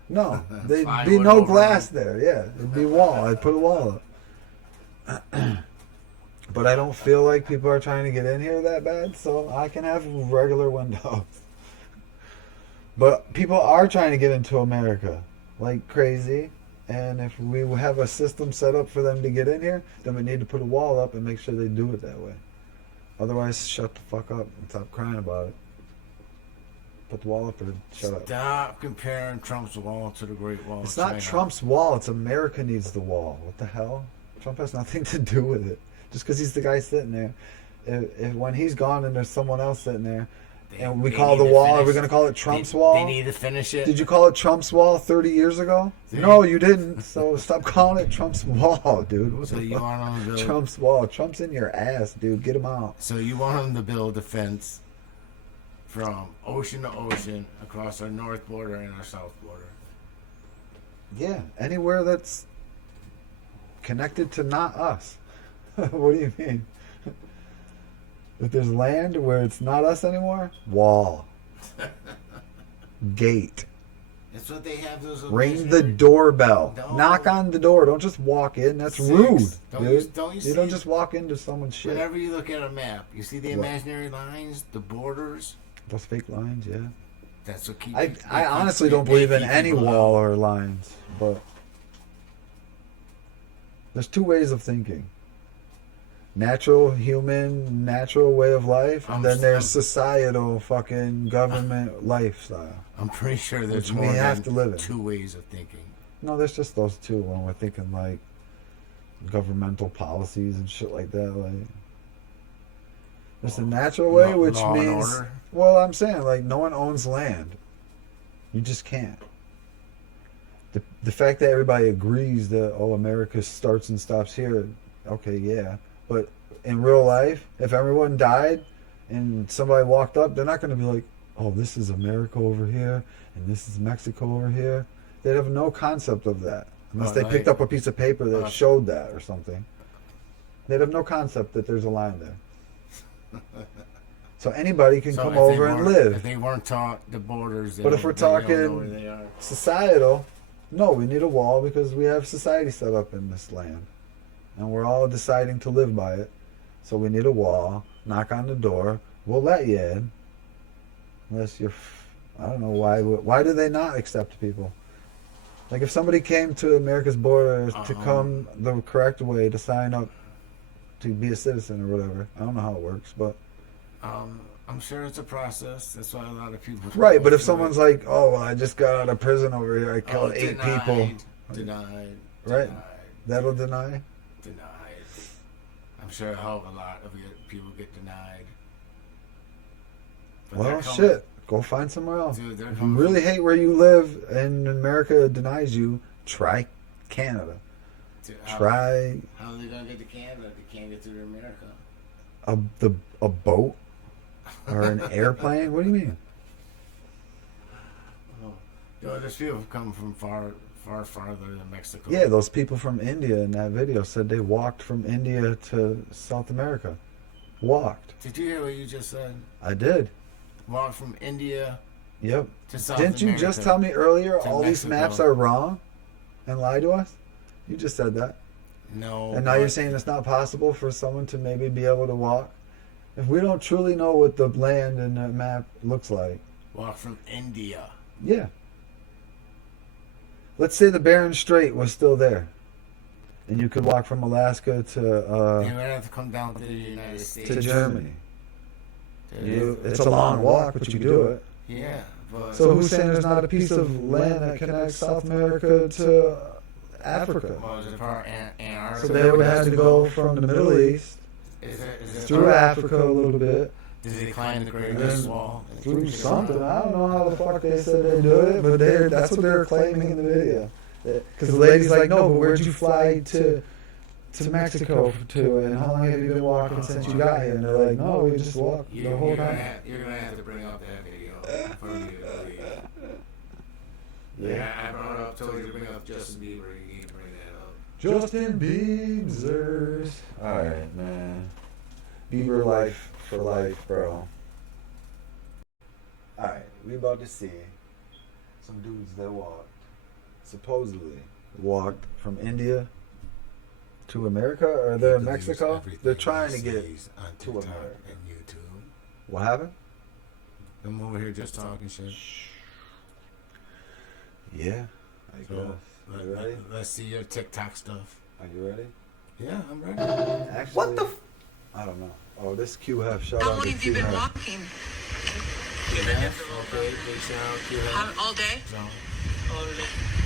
No, there'd Plywood be no over glass there, yeah. It'd be wall. I'd put a wall up. But I don't feel like people are trying to get in here that bad, so I can have regular windows. But people are trying to get into America like crazy. And if we have a system set up for them to get in here, then we need to put a wall up and make sure they do it that way. Otherwise, shut the fuck up and stop crying about it. Put the wall up or shut up. Stop comparing Trump's wall to the Great Wall. It's of not China. Trump's wall. It's America needs the wall. What the hell? Trump has nothing to do with it. Just because he's the guy sitting there. If when he's gone and there's someone else sitting there, and we call the wall, are we going to call it Trump's wall? They need to finish it. Did you call it Trump's wall 30 years ago? No, you didn't. So stop calling it Trump's wall, dude. What So the you fuck? want them to build? Trump's wall. Trump's in your ass, dude. Get him out. So you want them to build a fence from ocean to ocean across our north border and our south border. Yeah, anywhere that's connected to not us. What do you mean? If there's land where it's not us anymore, wall. Gate. That's what they have. Those Ring the doorbell. No. Knock on the door. Don't just walk in. That's Six. rude, Don't dude. you You don't see- just walk into someone's shit. Whenever you look at a map, you see the What? imaginary lines, the borders. Those fake lines, yeah. That's what keeps. I honestly don't believe in any wall or lines, but there's two ways of thinking. Natural, human, natural way of life, and then there's societal fucking government lifestyle. I'm pretty sure there's Which we more have than to live in. two ways of thinking. No, there's just those two when we're thinking like governmental policies and shit like that. Like, there's the natural way, which Law and means, order? well, I'm saying like no one owns land. You just can't. The fact that everybody agrees that America starts and stops here, okay, yeah, but in real life, if everyone died and somebody walked up, they're not going to be like, oh, this is America over here and this is Mexico over here. They'd have no concept of that unless they picked up a piece of paper that showed that or something. They'd have no concept that there's a line there. So anybody can come over and live. If they weren't taught the borders, But if we're they don't know talking where they are. societal, no, we need a wall because we have society set up in this land. And we're all deciding to live by it. So we need a wall. Knock on the door. We'll let you in. Unless you're... I don't know why. Why do they not accept people? Like if somebody came to America's border to come the correct way to sign up to be a citizen or whatever. I don't know how it works, but... I'm sure it's a process. That's why a lot of people... Right, but if someone's like, oh, well, I just got out of prison over here. I killed 8 people. Denied. Right. That'll deny? Denied. I'm sure a hell of a lot of people get denied. But Well, shit. Go find somewhere else. Dude, they're If you coming really hate where you live and America denies you, try Canada. Try How are they going to get to Canada? They can't get to America. a boat or an airplane. What do you mean? There's people come from far farther than Mexico. Yeah, those people from India in that video said they walked from India to South America. Walked. Did you hear what you just said? I did. Walked from India Yep. to South Didn't you America just tell me earlier to all these Mexico. maps are wrong and lie to us? You just said that. No. And now you're saying it's not possible for someone to maybe be able to walk? If we don't truly know what the land in the map looks like. Walk from India. Yeah. Let's say the Bering Strait was still there. And you could walk from Alaska They would have to come down to the United States. to Germany. Yeah. It's a long walk, but you can do it. Yeah, but So who's saying there's not a piece of land that connects South America to Africa? well, is it part Antarctica? So they would have to go from the Middle East Is it through Africa a little bit, Did they climb the Great and Lakes then Wall? through something. I don't know how the fuck they said they do it, but that's what they're claiming in the video. Because the lady's like, no, but where'd you fly to Mexico to, and how long have you been walking since you got here? And they're like, no, we just walked the whole time. You're gonna have to bring up that video for me to believe. Yeah, I brought up, told you to bring up Justin Bieber. You need to bring that up. Justin Biebers. Alright, man. Bieber life for life, bro. Alright, we about to see some dudes that supposedly walked from India To America, or they're in He believes Mexico? everything They're trying he to get sees on to TikTok America. and YouTube. What happened? I'm over here just talking shit. Yeah, I guess. So, You ready? let's see your TikTok stuff. Are you ready? Yeah, I'm ready. Actually, what the? I don't know. Oh, this QF. Shout How out long to have you been QF. walking? Okay, big shout out to him. All day? So, All day.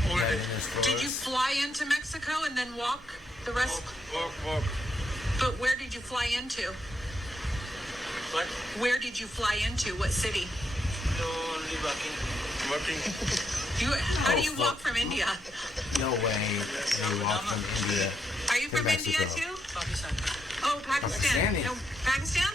yeah, in his Did you forest. fly into Mexico and then walk the rest? Walk. But where did you fly into? What? Where did you fly into? What city? No, only walking. How do you walk from India? No way. They walk from India. Are you To from India Mexico. too? Pakistan. Oh, Pakistan. Pakistani. No, Pakistan?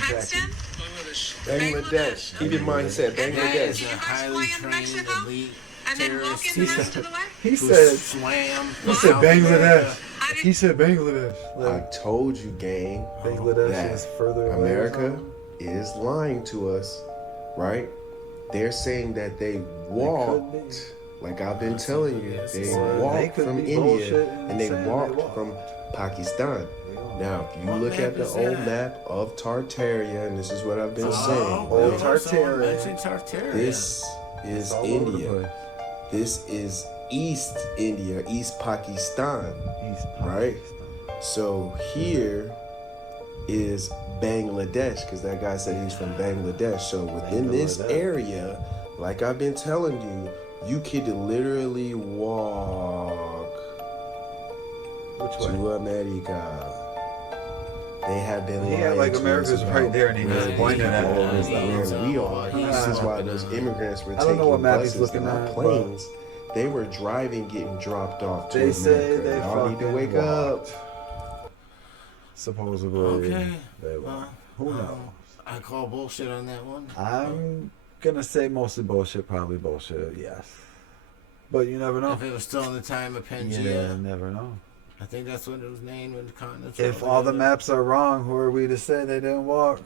Pakistan? Bangladesh. Bangladesh. Keep in mind, he said That Bangladesh. is Did you a guys highly fly in trained Mexico? elite And then walk terrorist in the rest of the way? He who said. swam. He said South Bangladesh. America. How did He said Bangladesh. I Like, told you, gang, Bangladesh that is further away. America is lying to us, right? They're saying that they walked, like I've been telling you, they They walked could from be India bullshitting and they saying they walked walked. from Pakistan. Now, if you What look map at the is old that? map of Tartaria, and this is what I've been saying, Old right? Tartaria. Mention Tartaria. This is It's all over the India. place. This is East India, East Pakistan. East Right? Pakistan. So here is Bangladesh, because that guy said he's from Bangladesh. So within this Bangladesh. area, like I've been telling you, you could literally walk Which way? to America. They have been Yeah, lying like to America's us right about there, and he was where pointing at we it. are, It's like- where we are. This is why those immigrants were I don't know taking what map he's buses, looking not at, but- planes. They were driving, getting dropped off to They say America. they Y'all need to fucking wake walked. up. Supposedly. Okay. They walked. Who Well, knows? I call bullshit on that one. I'm gonna say mostly bullshit, probably bullshit, yes. But you never know. If it was still in the time of Yeah, Pangea, never know. I think that's what it was named when the continents. If were all the together. maps are wrong, who are we to say they didn't walk?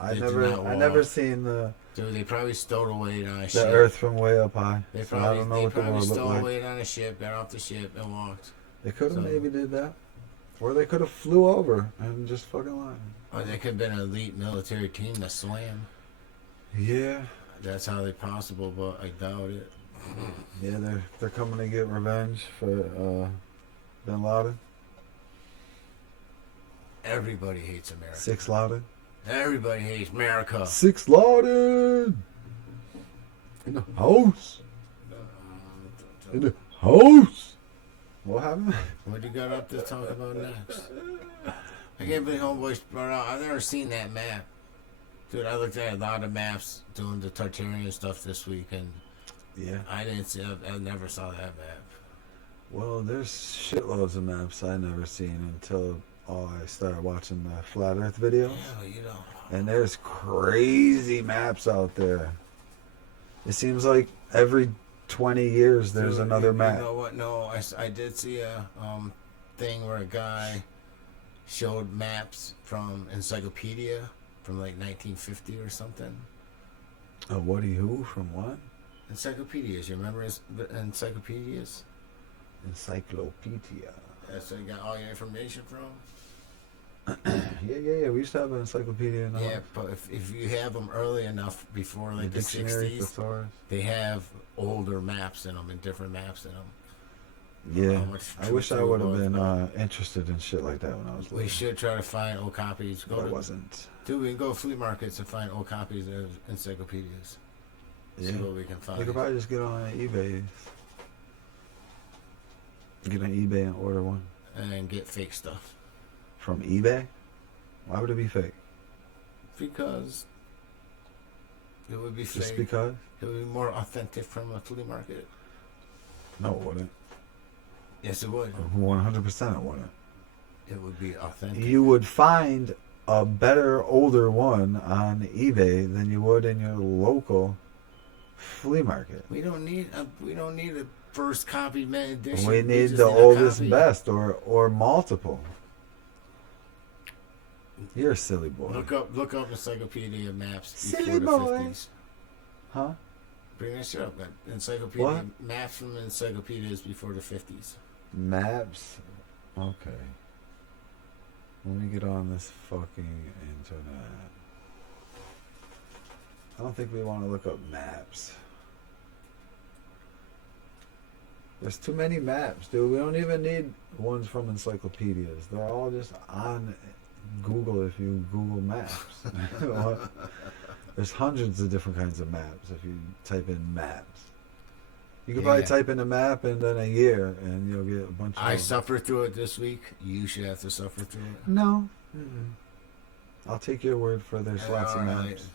They did not I never walk. seen the Dude, they probably stowed away on a ship. Earth from way up high. They So I probably, don't know they what the probably world looked stowed like. away on a ship, got off the ship, and walked. They could have So- maybe did that, or they could have flew over and just fucking lied. Or they could have been an elite military team that swam. Yeah, That's highly possible, but I doubt it. yeah, they're coming to get revenge for Bin Laden, Everybody hates America. 6 Laden, Everybody hates America. 6 Laden in the house, in the house. What happened? What you got up to talk about next? I can't believe homeboys brought out. I've never seen that map. Dude, I looked at a lot of maps doing the Tartarian stuff this week, and Yeah. I didn't see. I never saw that map. Well, there's shitloads of maps I never seen until I started watching the Flat Earth videos. Yeah, but you know. And there's crazy maps out there. It seems like every 20 years there's Dude, another map. You know what? No, I did see a thing where a guy showed maps from Encyclopedia from like 1950 or something. Oh, Woody who? From what? Encyclopedias. You remember encyclopedias? Encyclopedia. That's where you got all your information from. Yeah. We used to have an encyclopedia in the Yeah, house. but if you have them early enough before like the dictionary 60s, thesaurus. they have older maps in them and different maps in them. Yeah. How much I wish I truth would there have was, been but interested in shit like that when I was We little. should try to find old copies. But I wasn't. Dude, we can go to flea markets and find old copies of encyclopedias. Yeah. See what we can find. We could probably just get on eBay. Get on eBay and order one. And get fake stuff. From eBay? Why would it be fake? Because it would be Just fake. because? It would be more authentic from a flea market. No, it wouldn't. Yes, it would. 100% it wouldn't. It would be authentic. You would find a better, older one on eBay than you would in your local flea market. We don't need a first copy man edition. We need just the a oldest copy. and best, or multiple. You're a silly boy. Look up encyclopedia maps Silly before the boy. 50s. Huh? Bring that shit up. Encyclopedia What? maps from encyclopedias before the 50s. Maps. Okay. Let me get on this fucking internet. I don't think we want to look up maps. There's too many maps, dude. We don't even need ones from encyclopedias. They're all just on Google if you Google Maps. There's hundreds of different kinds of maps if you type in maps. You could probably type in a map and then a year and you'll get a bunch of... I suffered through it this week. You should have to suffer through it. No. Mm-mm. I'll take your word for there's lots of maps.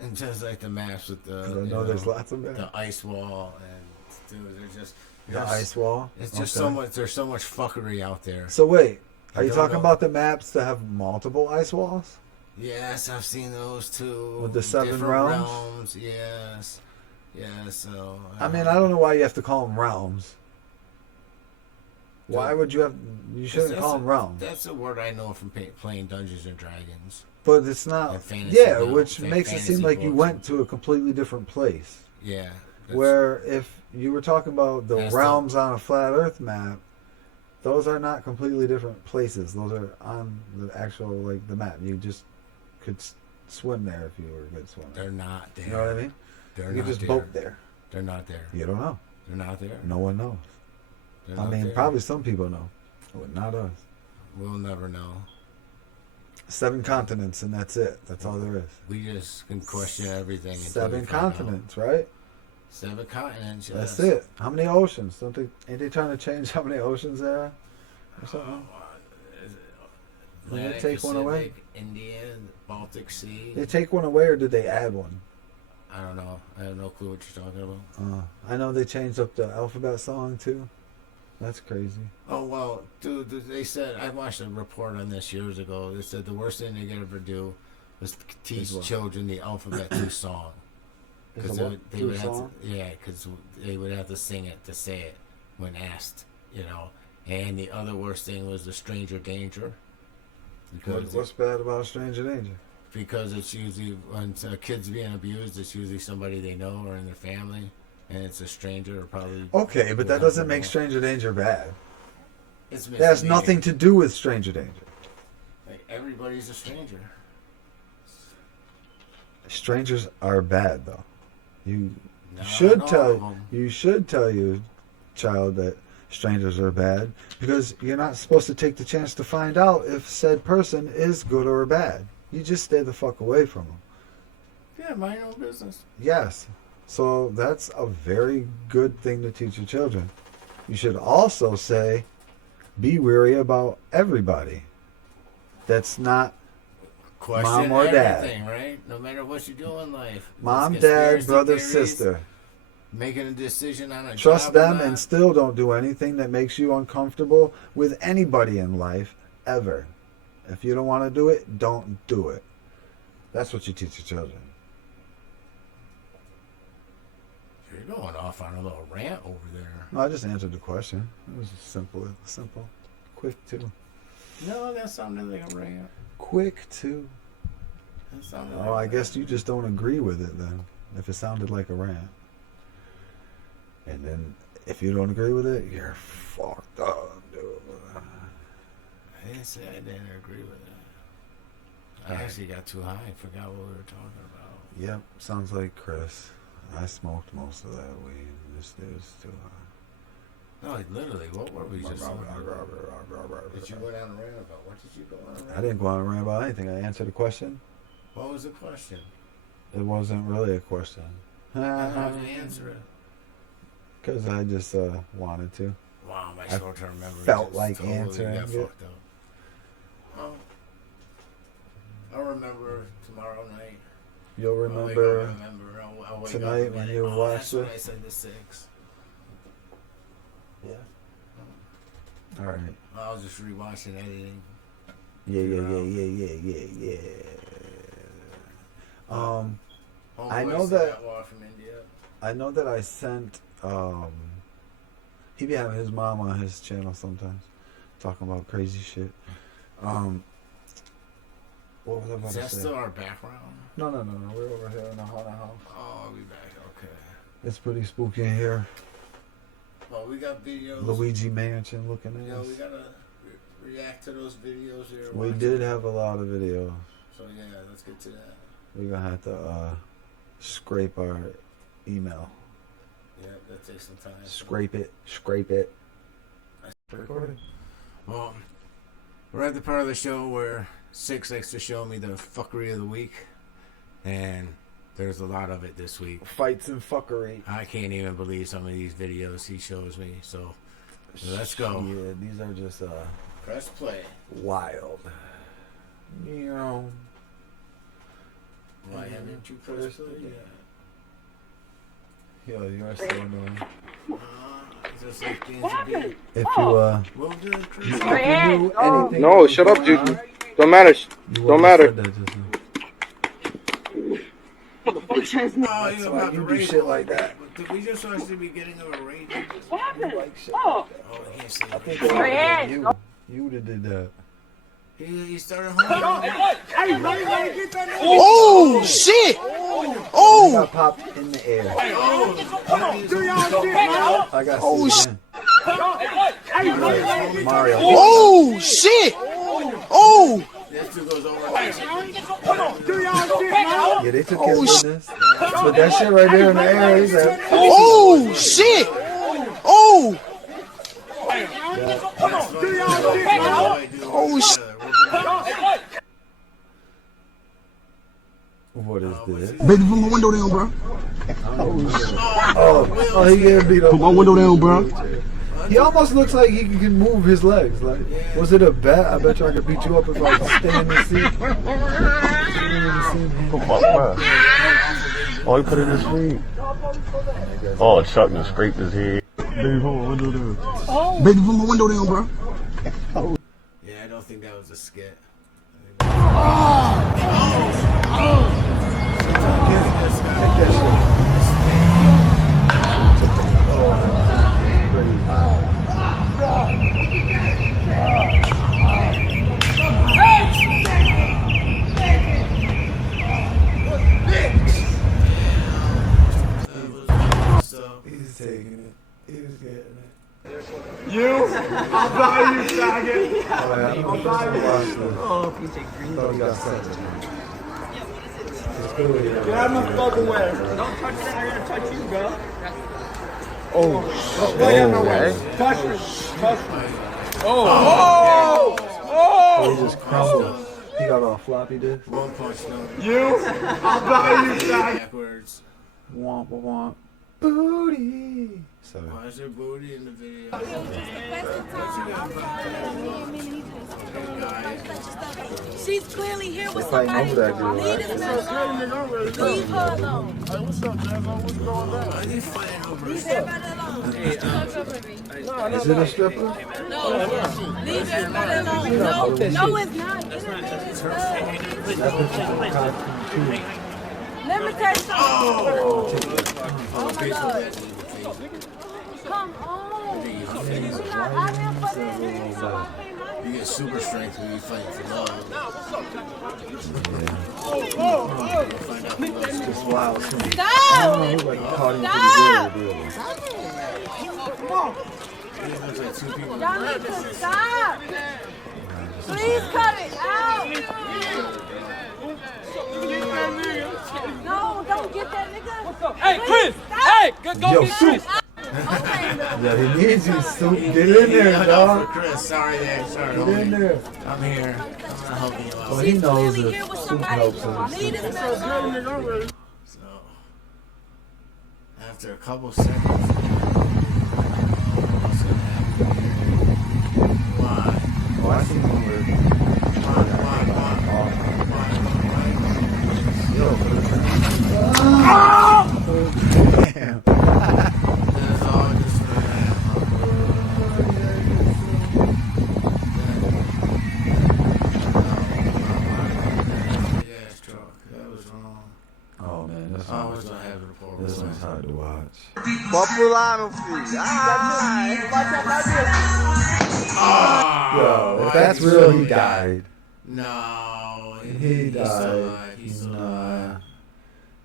And just like the maps with the... I know there's lots of maps. The ice wall and... Dude, there's just... The ice wall? It's just so much... There's so much fuckery out there. So wait, are you talking about the maps that have multiple ice walls? Yes, I've seen those too. With the 7 different realms? Yes. Yeah, so... I mean, I don't know why you have to call them realms. Why would you have... You shouldn't call them realms. That's a word I know from playing Dungeons and Dragons. But it's not... Fantasy, yeah, which makes it seem like you went to a completely different place. Yeah. Where if you were talking about the realms on a flat Earth map, those are not completely different places. Those are on the actual, like, the map. You just could swim there if you were a good swimmer. They're not there. You know what I mean? They're you not just there. boat there. They're not there. You don't know. They're not there. No one knows. I mean, probably some people know, but not us. We'll never know. 7 continents, and that's it. That's all there is. We just can question everything. 7 continents, right? 7 continents. Yes. That's it. How many oceans? Ain't they trying to change how many oceans there are, or something? Did they take one away? India, Baltic Sea. Did they take one away, or did they add one? I don't know. I have no clue what you're talking about. I know they changed up the alphabet song too. That's crazy. Oh, well, dude, they said, I watched a report on this years ago. They said the worst thing they could ever do was teach children the alphabet 2 song. Because they would have to, because they would have to sing it to say it when asked, you know. And the other worst thing was the stranger danger. What's bad about stranger danger? Because it's usually, when a kid's being abused, it's usually somebody they know or in their family. And it's a stranger or probably... Okay, but that doesn't make stranger danger bad. It's that has nothing to do with stranger danger. Like, everybody's a stranger. Strangers are bad, though. You should tell your child that strangers are bad, because you're not supposed to take the chance to find out if said person is good or bad. You just stay the fuck away from them. Yeah, mind your own business. Yes. So that's a very good thing to teach your children. You should also say, be wary about everybody. That's not question mom or dad. Right? No matter what you do in life. Mom, dad, brother, sister. Making a decision on a Trust job them and still don't do anything that makes you uncomfortable with anybody in life, ever. If you don't want to do it, don't do it. That's what you teach your children. You're going off on a little rant over there. No, I just answered the question. It was simple, quick too. No, that sounded like a rant. Quick too. That sounded I guess you just don't agree with it then. If it sounded like a rant. And then if you don't agree with it, you're fucked up, dude. I didn't say I didn't agree with it. I actually got too high. I forgot what we were talking about. Yep, sounds like Chris. I smoked most of that weed. This dude's too high. No, like literally, what were we just talking about? Did you go down a rant about? What did you go on a rant? I didn't go on a rant about anything. I answered a question. What was the question? It wasn't really a question. How did you answer it? Because I just wanted to. Wow, my short-term memory felt like totally answering got it. fucked up. Well, I'll remember tomorrow night. You'll remember, I'll wake tonight up when you watch that's it. When I said the 6. Yeah. All right. I'll just rewatch and editing. Yeah. I know Homeboy that. got water from India. I know that I sent. He be having his mom on his channel sometimes, talking about crazy shit. What was I about Is to that say? still our background? No. We're over here in the haunted house. Oh, I'll be back. Okay. It's pretty spooky in here. Well, we got videos. Luigi Mansion looking You at know, us. we gotta react to those videos here. We did have a lot of videos. So yeah, let's get to that. We're gonna have to scrape our email. Yeah, that takes some time. Scrape it. Recording. Well, we're at the part of the show where Six likes to show me the fuckery of the week, and there's a lot of it this week. Fights and fuckery. I can't even believe some of these videos he shows me. So let's go. Yeah, these are just Press play. wild. Meow. Why haven't you pressed play yet? Yo, you are so annoying. Just like things to be. If you Well, good, Chris. if you do anything, No, shut up, dude. Don't matter. you Don't wouldn't have matter. said that just now. Oh, That's you're why about to you do rate. shit like that. Did we just supposed to be getting a rate? You like shit Oh, like that. he can't see. I think that was you would have did that. He started home. Oh, shit! You Oh! got popped in the air. I got Oh, again. Mario. Oh, shit! Oh! That two goes over. Yeah, they took care of business. But that shit right there in the air, he said, Oh, shit! Oh! Oh, shit! what is this? Baby, put my window down, bro. Oh, he getting beat up. Put my window down, bro. He almost looks like he can move his legs. Like, was it a bet? I bet you I could beat you up if I stay in the seat. Oh, he put it in his feet. Oh, Chuck just scraped his head. Baby, put my window down. Baby, put my window down, bro. Yeah, I don't think that was a skit. He's taking it. He's getting it. I'll buy you, faggot. Oh, yeah, I don't know if watch this. Oh, piece of green. Thought he got sent. Get out of my fucking way. Don't touch that. I'm gonna touch you, bro. Oh, get out of my way. Touch me. Touch me. Oh. He just crumbled. He got all floppy disk. One punch, no. I'll buy you, faggot. Backwards. Womp womp. Booty. Sorry. Why is there booty in the video? She's clearly here with Fighting somebody. over that girl, Leave right? this man alone. Leave her alone. Hey, what's up, Jazzo? What's going on? Why are they fighting over Leave it? everybody alone. Is it a stripper? No. Leave everybody alone. No, no, it's not. Get her name. That bitch is a cocky too. Let me tell you something. Oh my God. Come on. We're not out here for this. You get super strength when you fight for love. Just wild. Stop! Like caught him pretty good. Y'all need to stop. Please cut it out. No, don't get that nigga. Hey, Chris. Hey, Yo, Soup. Yeah, he needs you, Soup. Get in there, dog. Chris, sorry, man. Sorry, Get in homie. there. I'm here. I'm not helping you Well, out. he knows clearly that here with Soup somebody. helps him. Leave this man alone. So, after a couple seconds, what's gonna happen? Why? Oh, I see him over there. Yo. Damn. That's all just for that. Yeah, truck. That was wrong. Oh man, I was gonna have it for this one's hard to watch. Yo, if that's real, he died. No, He he's still died. alive. He's still alive. Nah,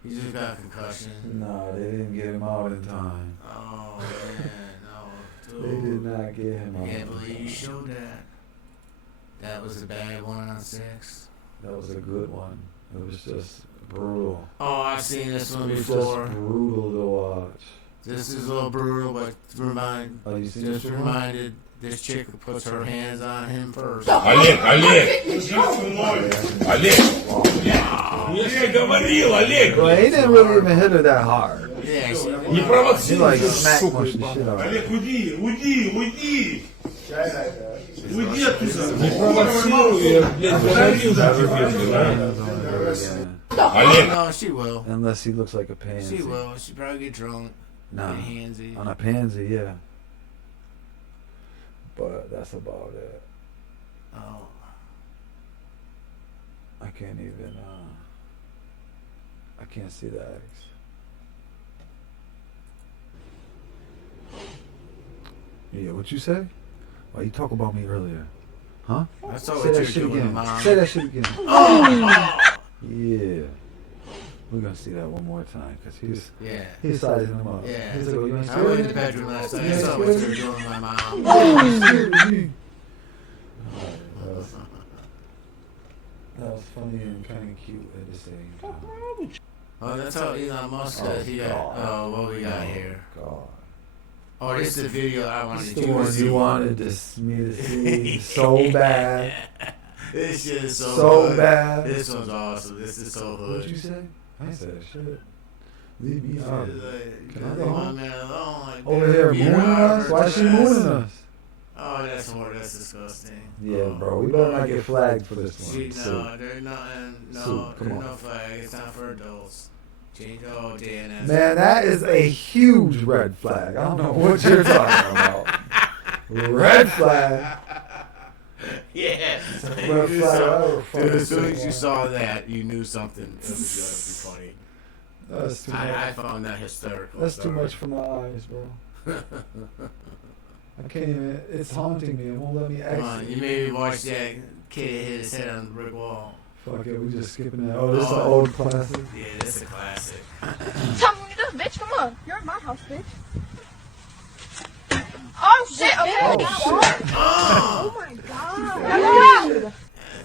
He just got a concussion. nah, they didn't get him out in time. Oh man, no. They did not get him I on. can't believe you showed that. That was a bad 1 on 6. That was a good one. It was just brutal. Oh, I've seen this one It was before. just brutal to watch. This is a little brutal, but You seen just this one? reminded this chick who puts her hands on him first. Олег! Я говорил, Олег! Bro, he didn't really even hit her that hard. Yeah, Не He провоцируй! like smack punched the shit out of her. Олег, уйди! Уйди оттуда! Не провоцируй, я, блядь, говорил, Олег! No, she will. Unless he looks like a pansy. She will. She probably get drunk. Nah, Get handsy. on a pansy, yeah. But that's about it. Oh. I can't even, I can't see the X. Yeah, what you say? Why you talk about me earlier? Huh? I saw Say what that you shit were doing, again. Mom. Say that shit again. Oh! Yeah. We're gonna see that one more time because Yeah. he's sizing him up. Yeah. He's like, oh, you ain't I went in the scared? bedroom last night. You I ain't saw what you were scared? doing with my mom. Oh, you scared of me? That was funny and kind of cute at the same time. Oh, that's how Elon Musk said he got. Oh, what we got here? God. Oh, this is the video I wanted This you the to one see. you wanted me to see so bad. This shit is so So hood. bad. This one's awesome. This is so hood. What'd you say? I ain't said shit. Leave me Shit out. is like, Can I leave go my home? man alone. Like, Over here beat mooning her us? Why is she chest. mooning us? Oh, that's more. That's disgusting. Yeah, Oh. bro. We better not get flagged for this one. See, So, no, there's nothing. No, Soup, come there's on. no flag. It's not for adults. Change all DNS. man, that is a huge red flag. I don't know what you're talking about. Red flag. Yeah. Red You flag. saw- That was Dude, as soon funny. as you saw that, you knew something. It was going to be funny. That's too I much. found that hysterical. That's too Sorry. much for my eyes, bro. I can't even. It's haunting me. It won't let me Come on, exit. you made me watch that kid hit his head on the brick wall. Fuck it, we just skipping that. Oh, this is an old classic. Yeah, this is a classic. Tell me this, bitch. Come on. You're in my house, bitch. Oh, shit. Okay. Oh, Oh, my God. that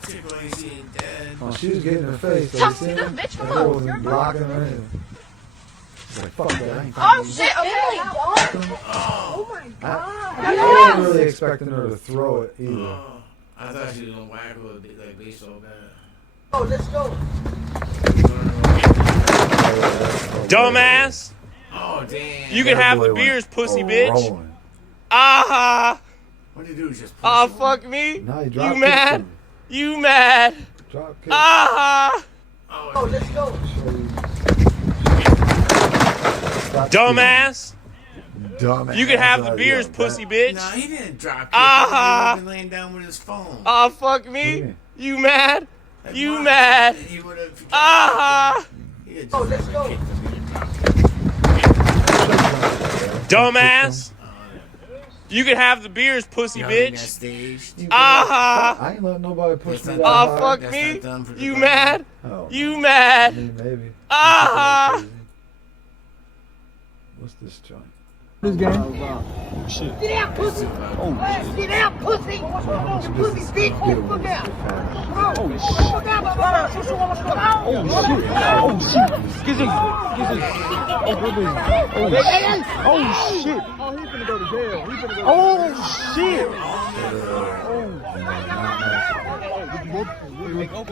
chick like she ain't dead. Oh, she was getting her face. So Tell you see me that? this, bitch. Come That girl on. wasn't You're in my blocking house. her in. She's like, fuck that. I ain't Oh, fucking shit. Okay. Oh, Oh, my I God. wasn't really expecting her to throw it either. oh. I thought she was going to whack her with a like baseball bat. Oh, let's go. Dumbass! Oh, damn. You can That have boy the went beers, pussy bitch. rolling. Ah! What did he do? Just push Ah, him? fuck me. Nah, he You drop mad? kicked him. You mad? Drop kick. Ah! Oh, let's go. Drop Dumbass! Dumbass. You can have the Yeah, beers, that- pussy bitch. No, he didn't drop kick. Ah. He was laying down with his phone. Ah, fuck me. Yeah. You mad? Like, You why? mad? He would have. Ah! He had just Oh, let's go. kicked him. He didn't drop kick. Dumbass! You can have the beers, pussy Y'all in that bitch. stage. Ah! I ain't letting nobody push That's me not that Ah, done. hard. fuck That's me. not done for the You game. mad? Oh, You I mad? mean, maybe. Ah! What's this joint? This game? Get out, pussy. Get out, pussy. You pussy bitch. Get the fuck out. Oh, shit. Fuck out, blah. Oh shit! Get this! Oh, what is it? Oh shit! Oh shit! Oh, he's gonna go to jail. He's gonna go. Oh shit!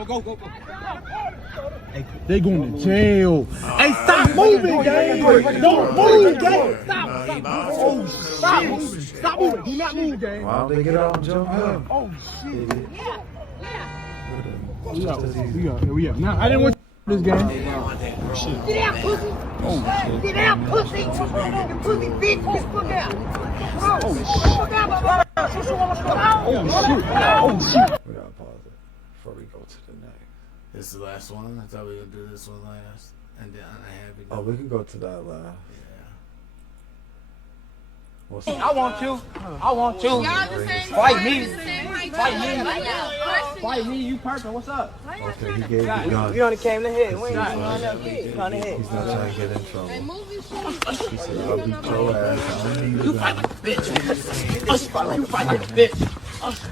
Go. Hey, they going to jail. Hey, stop moving, gang! Don't move, gang! Stop! Oh shit! Stop moving! Do not move, gang! Why don't they get out and jump him? Oh shit! Idiot. We up. Now I didn't want this game. They didn't want that girl. Shit. Get out, pussy. Get out, pussy. You pussy bitch. Get the fuck out. Oh, shit. Fuck out, blah. Oh shit! We gotta pause it before we go to the next. This is the last one. I thought we were gonna do this one last, and then I have it. Oh, we can go to that last. Yeah. We'll see. I want you. Y'all the same. Fight me. Fight me. Fight me, you person. What's up? Okay, he gave the gun. We only came to hit. We ain't on that hit. He's not trying to get in trouble. He said, I'll beat your ass. I don't need You a fight gun. like a bitch. You fight like a bitch. Oh, shit.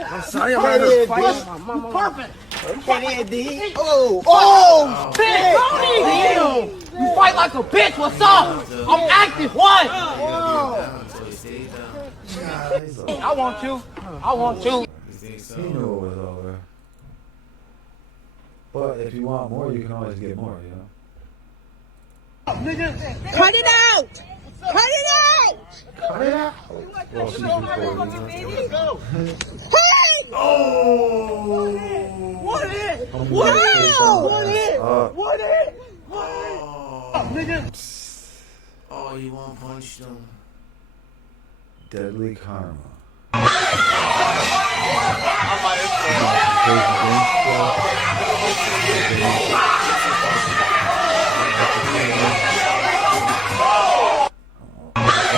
I'm sorry, I'm out here fighting my mama. Perfect. Get in, D. Oh, bitch. Damn. You fight like a bitch. What's up? I'm active. What? I want you. I want you. He knew it was over. But if you want more, you can always get more, you know? Cut it out! Cut it out! Cut it out! Well, she's recording. Oh! What is? What is? What is? Oh, you won't punch them. Deadly karma. Or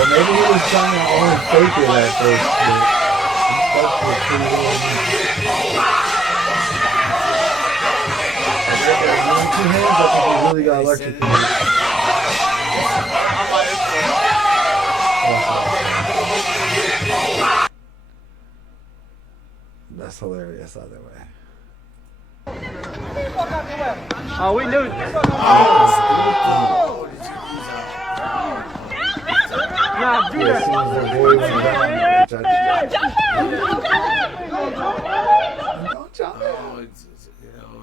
maybe he was trying to only fake it at first, but he stuck to it pretty well. With 2 hands, I think he really got electrocuted. That's hilarious either way. Oh, we knew. Nah, do that.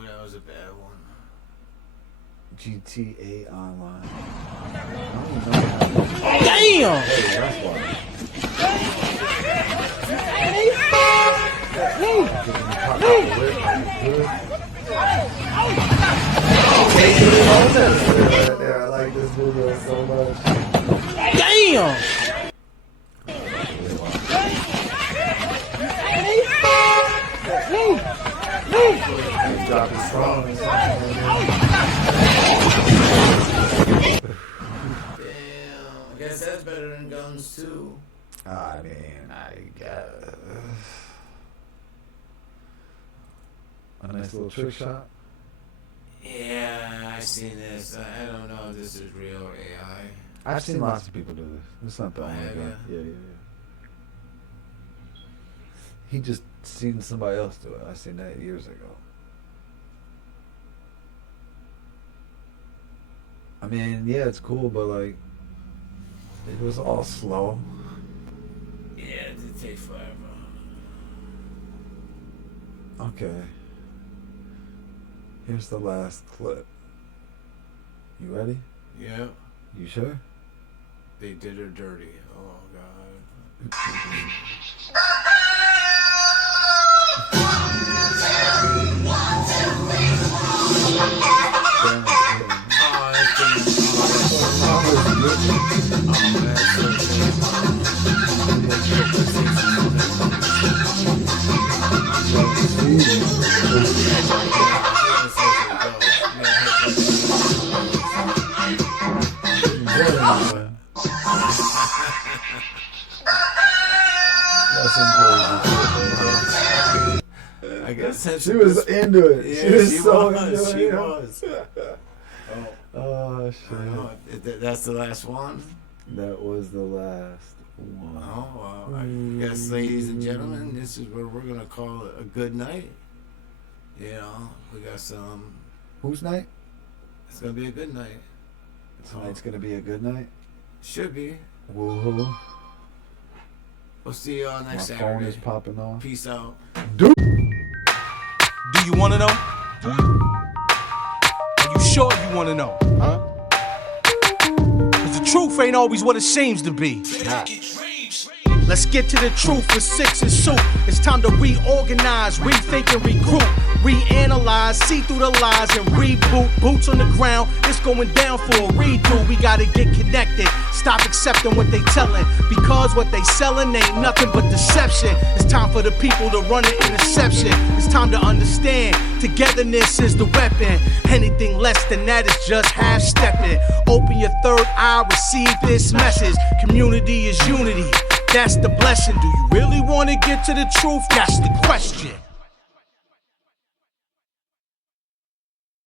That was a bad one. GTA Online. Damn! That's why. I like this video so much. Damn! Drop it strong. Damn. I guess that's better than guns too. I mean, I guess. A nice little trick shot. Yeah, I seen this. I don't know if this is real or AI. I've seen lots of people do this. It's not the only guy. Yeah. He just seen somebody else do it. I seen that years ago. I mean, yeah, it's cool, but like, it was all slow. Yeah, it did take forever. Okay. Here's the last clip. You ready? Yeah. You sure? They did her dirty. Oh, God. I guess she was into it. Yeah, she was so was. into She it. was. Oh shit! That's the last one. That was the last one. Oh, well, I guess, ladies and gentlemen, this is what we're gonna call a good night. You know, we got some. Whose night? It's gonna be a good night. Tonight's gonna be a good night. Should be. Woohoo! We'll see y'all next My Saturday. phone is popping off. Peace out. Do you want to know? Are you sure you want to know? Huh? Cause the truth ain't always what it seems to be. Let's get to the truth with 6 and Soup. It's time to reorganize, rethink and regroup, reanalyze, see through the lies and reboot. Boots on the ground, it's going down for a redo. We gotta get connected, stop accepting what they telling, because what they selling ain't nothing but deception. It's time for the people to run an interception. It's time to understand, togetherness is the weapon. Anything less than that is just half-stepping. Open your third eye, receive this message. Community is unity. that's the blessing. Do you really want to get to the truth? That's the question.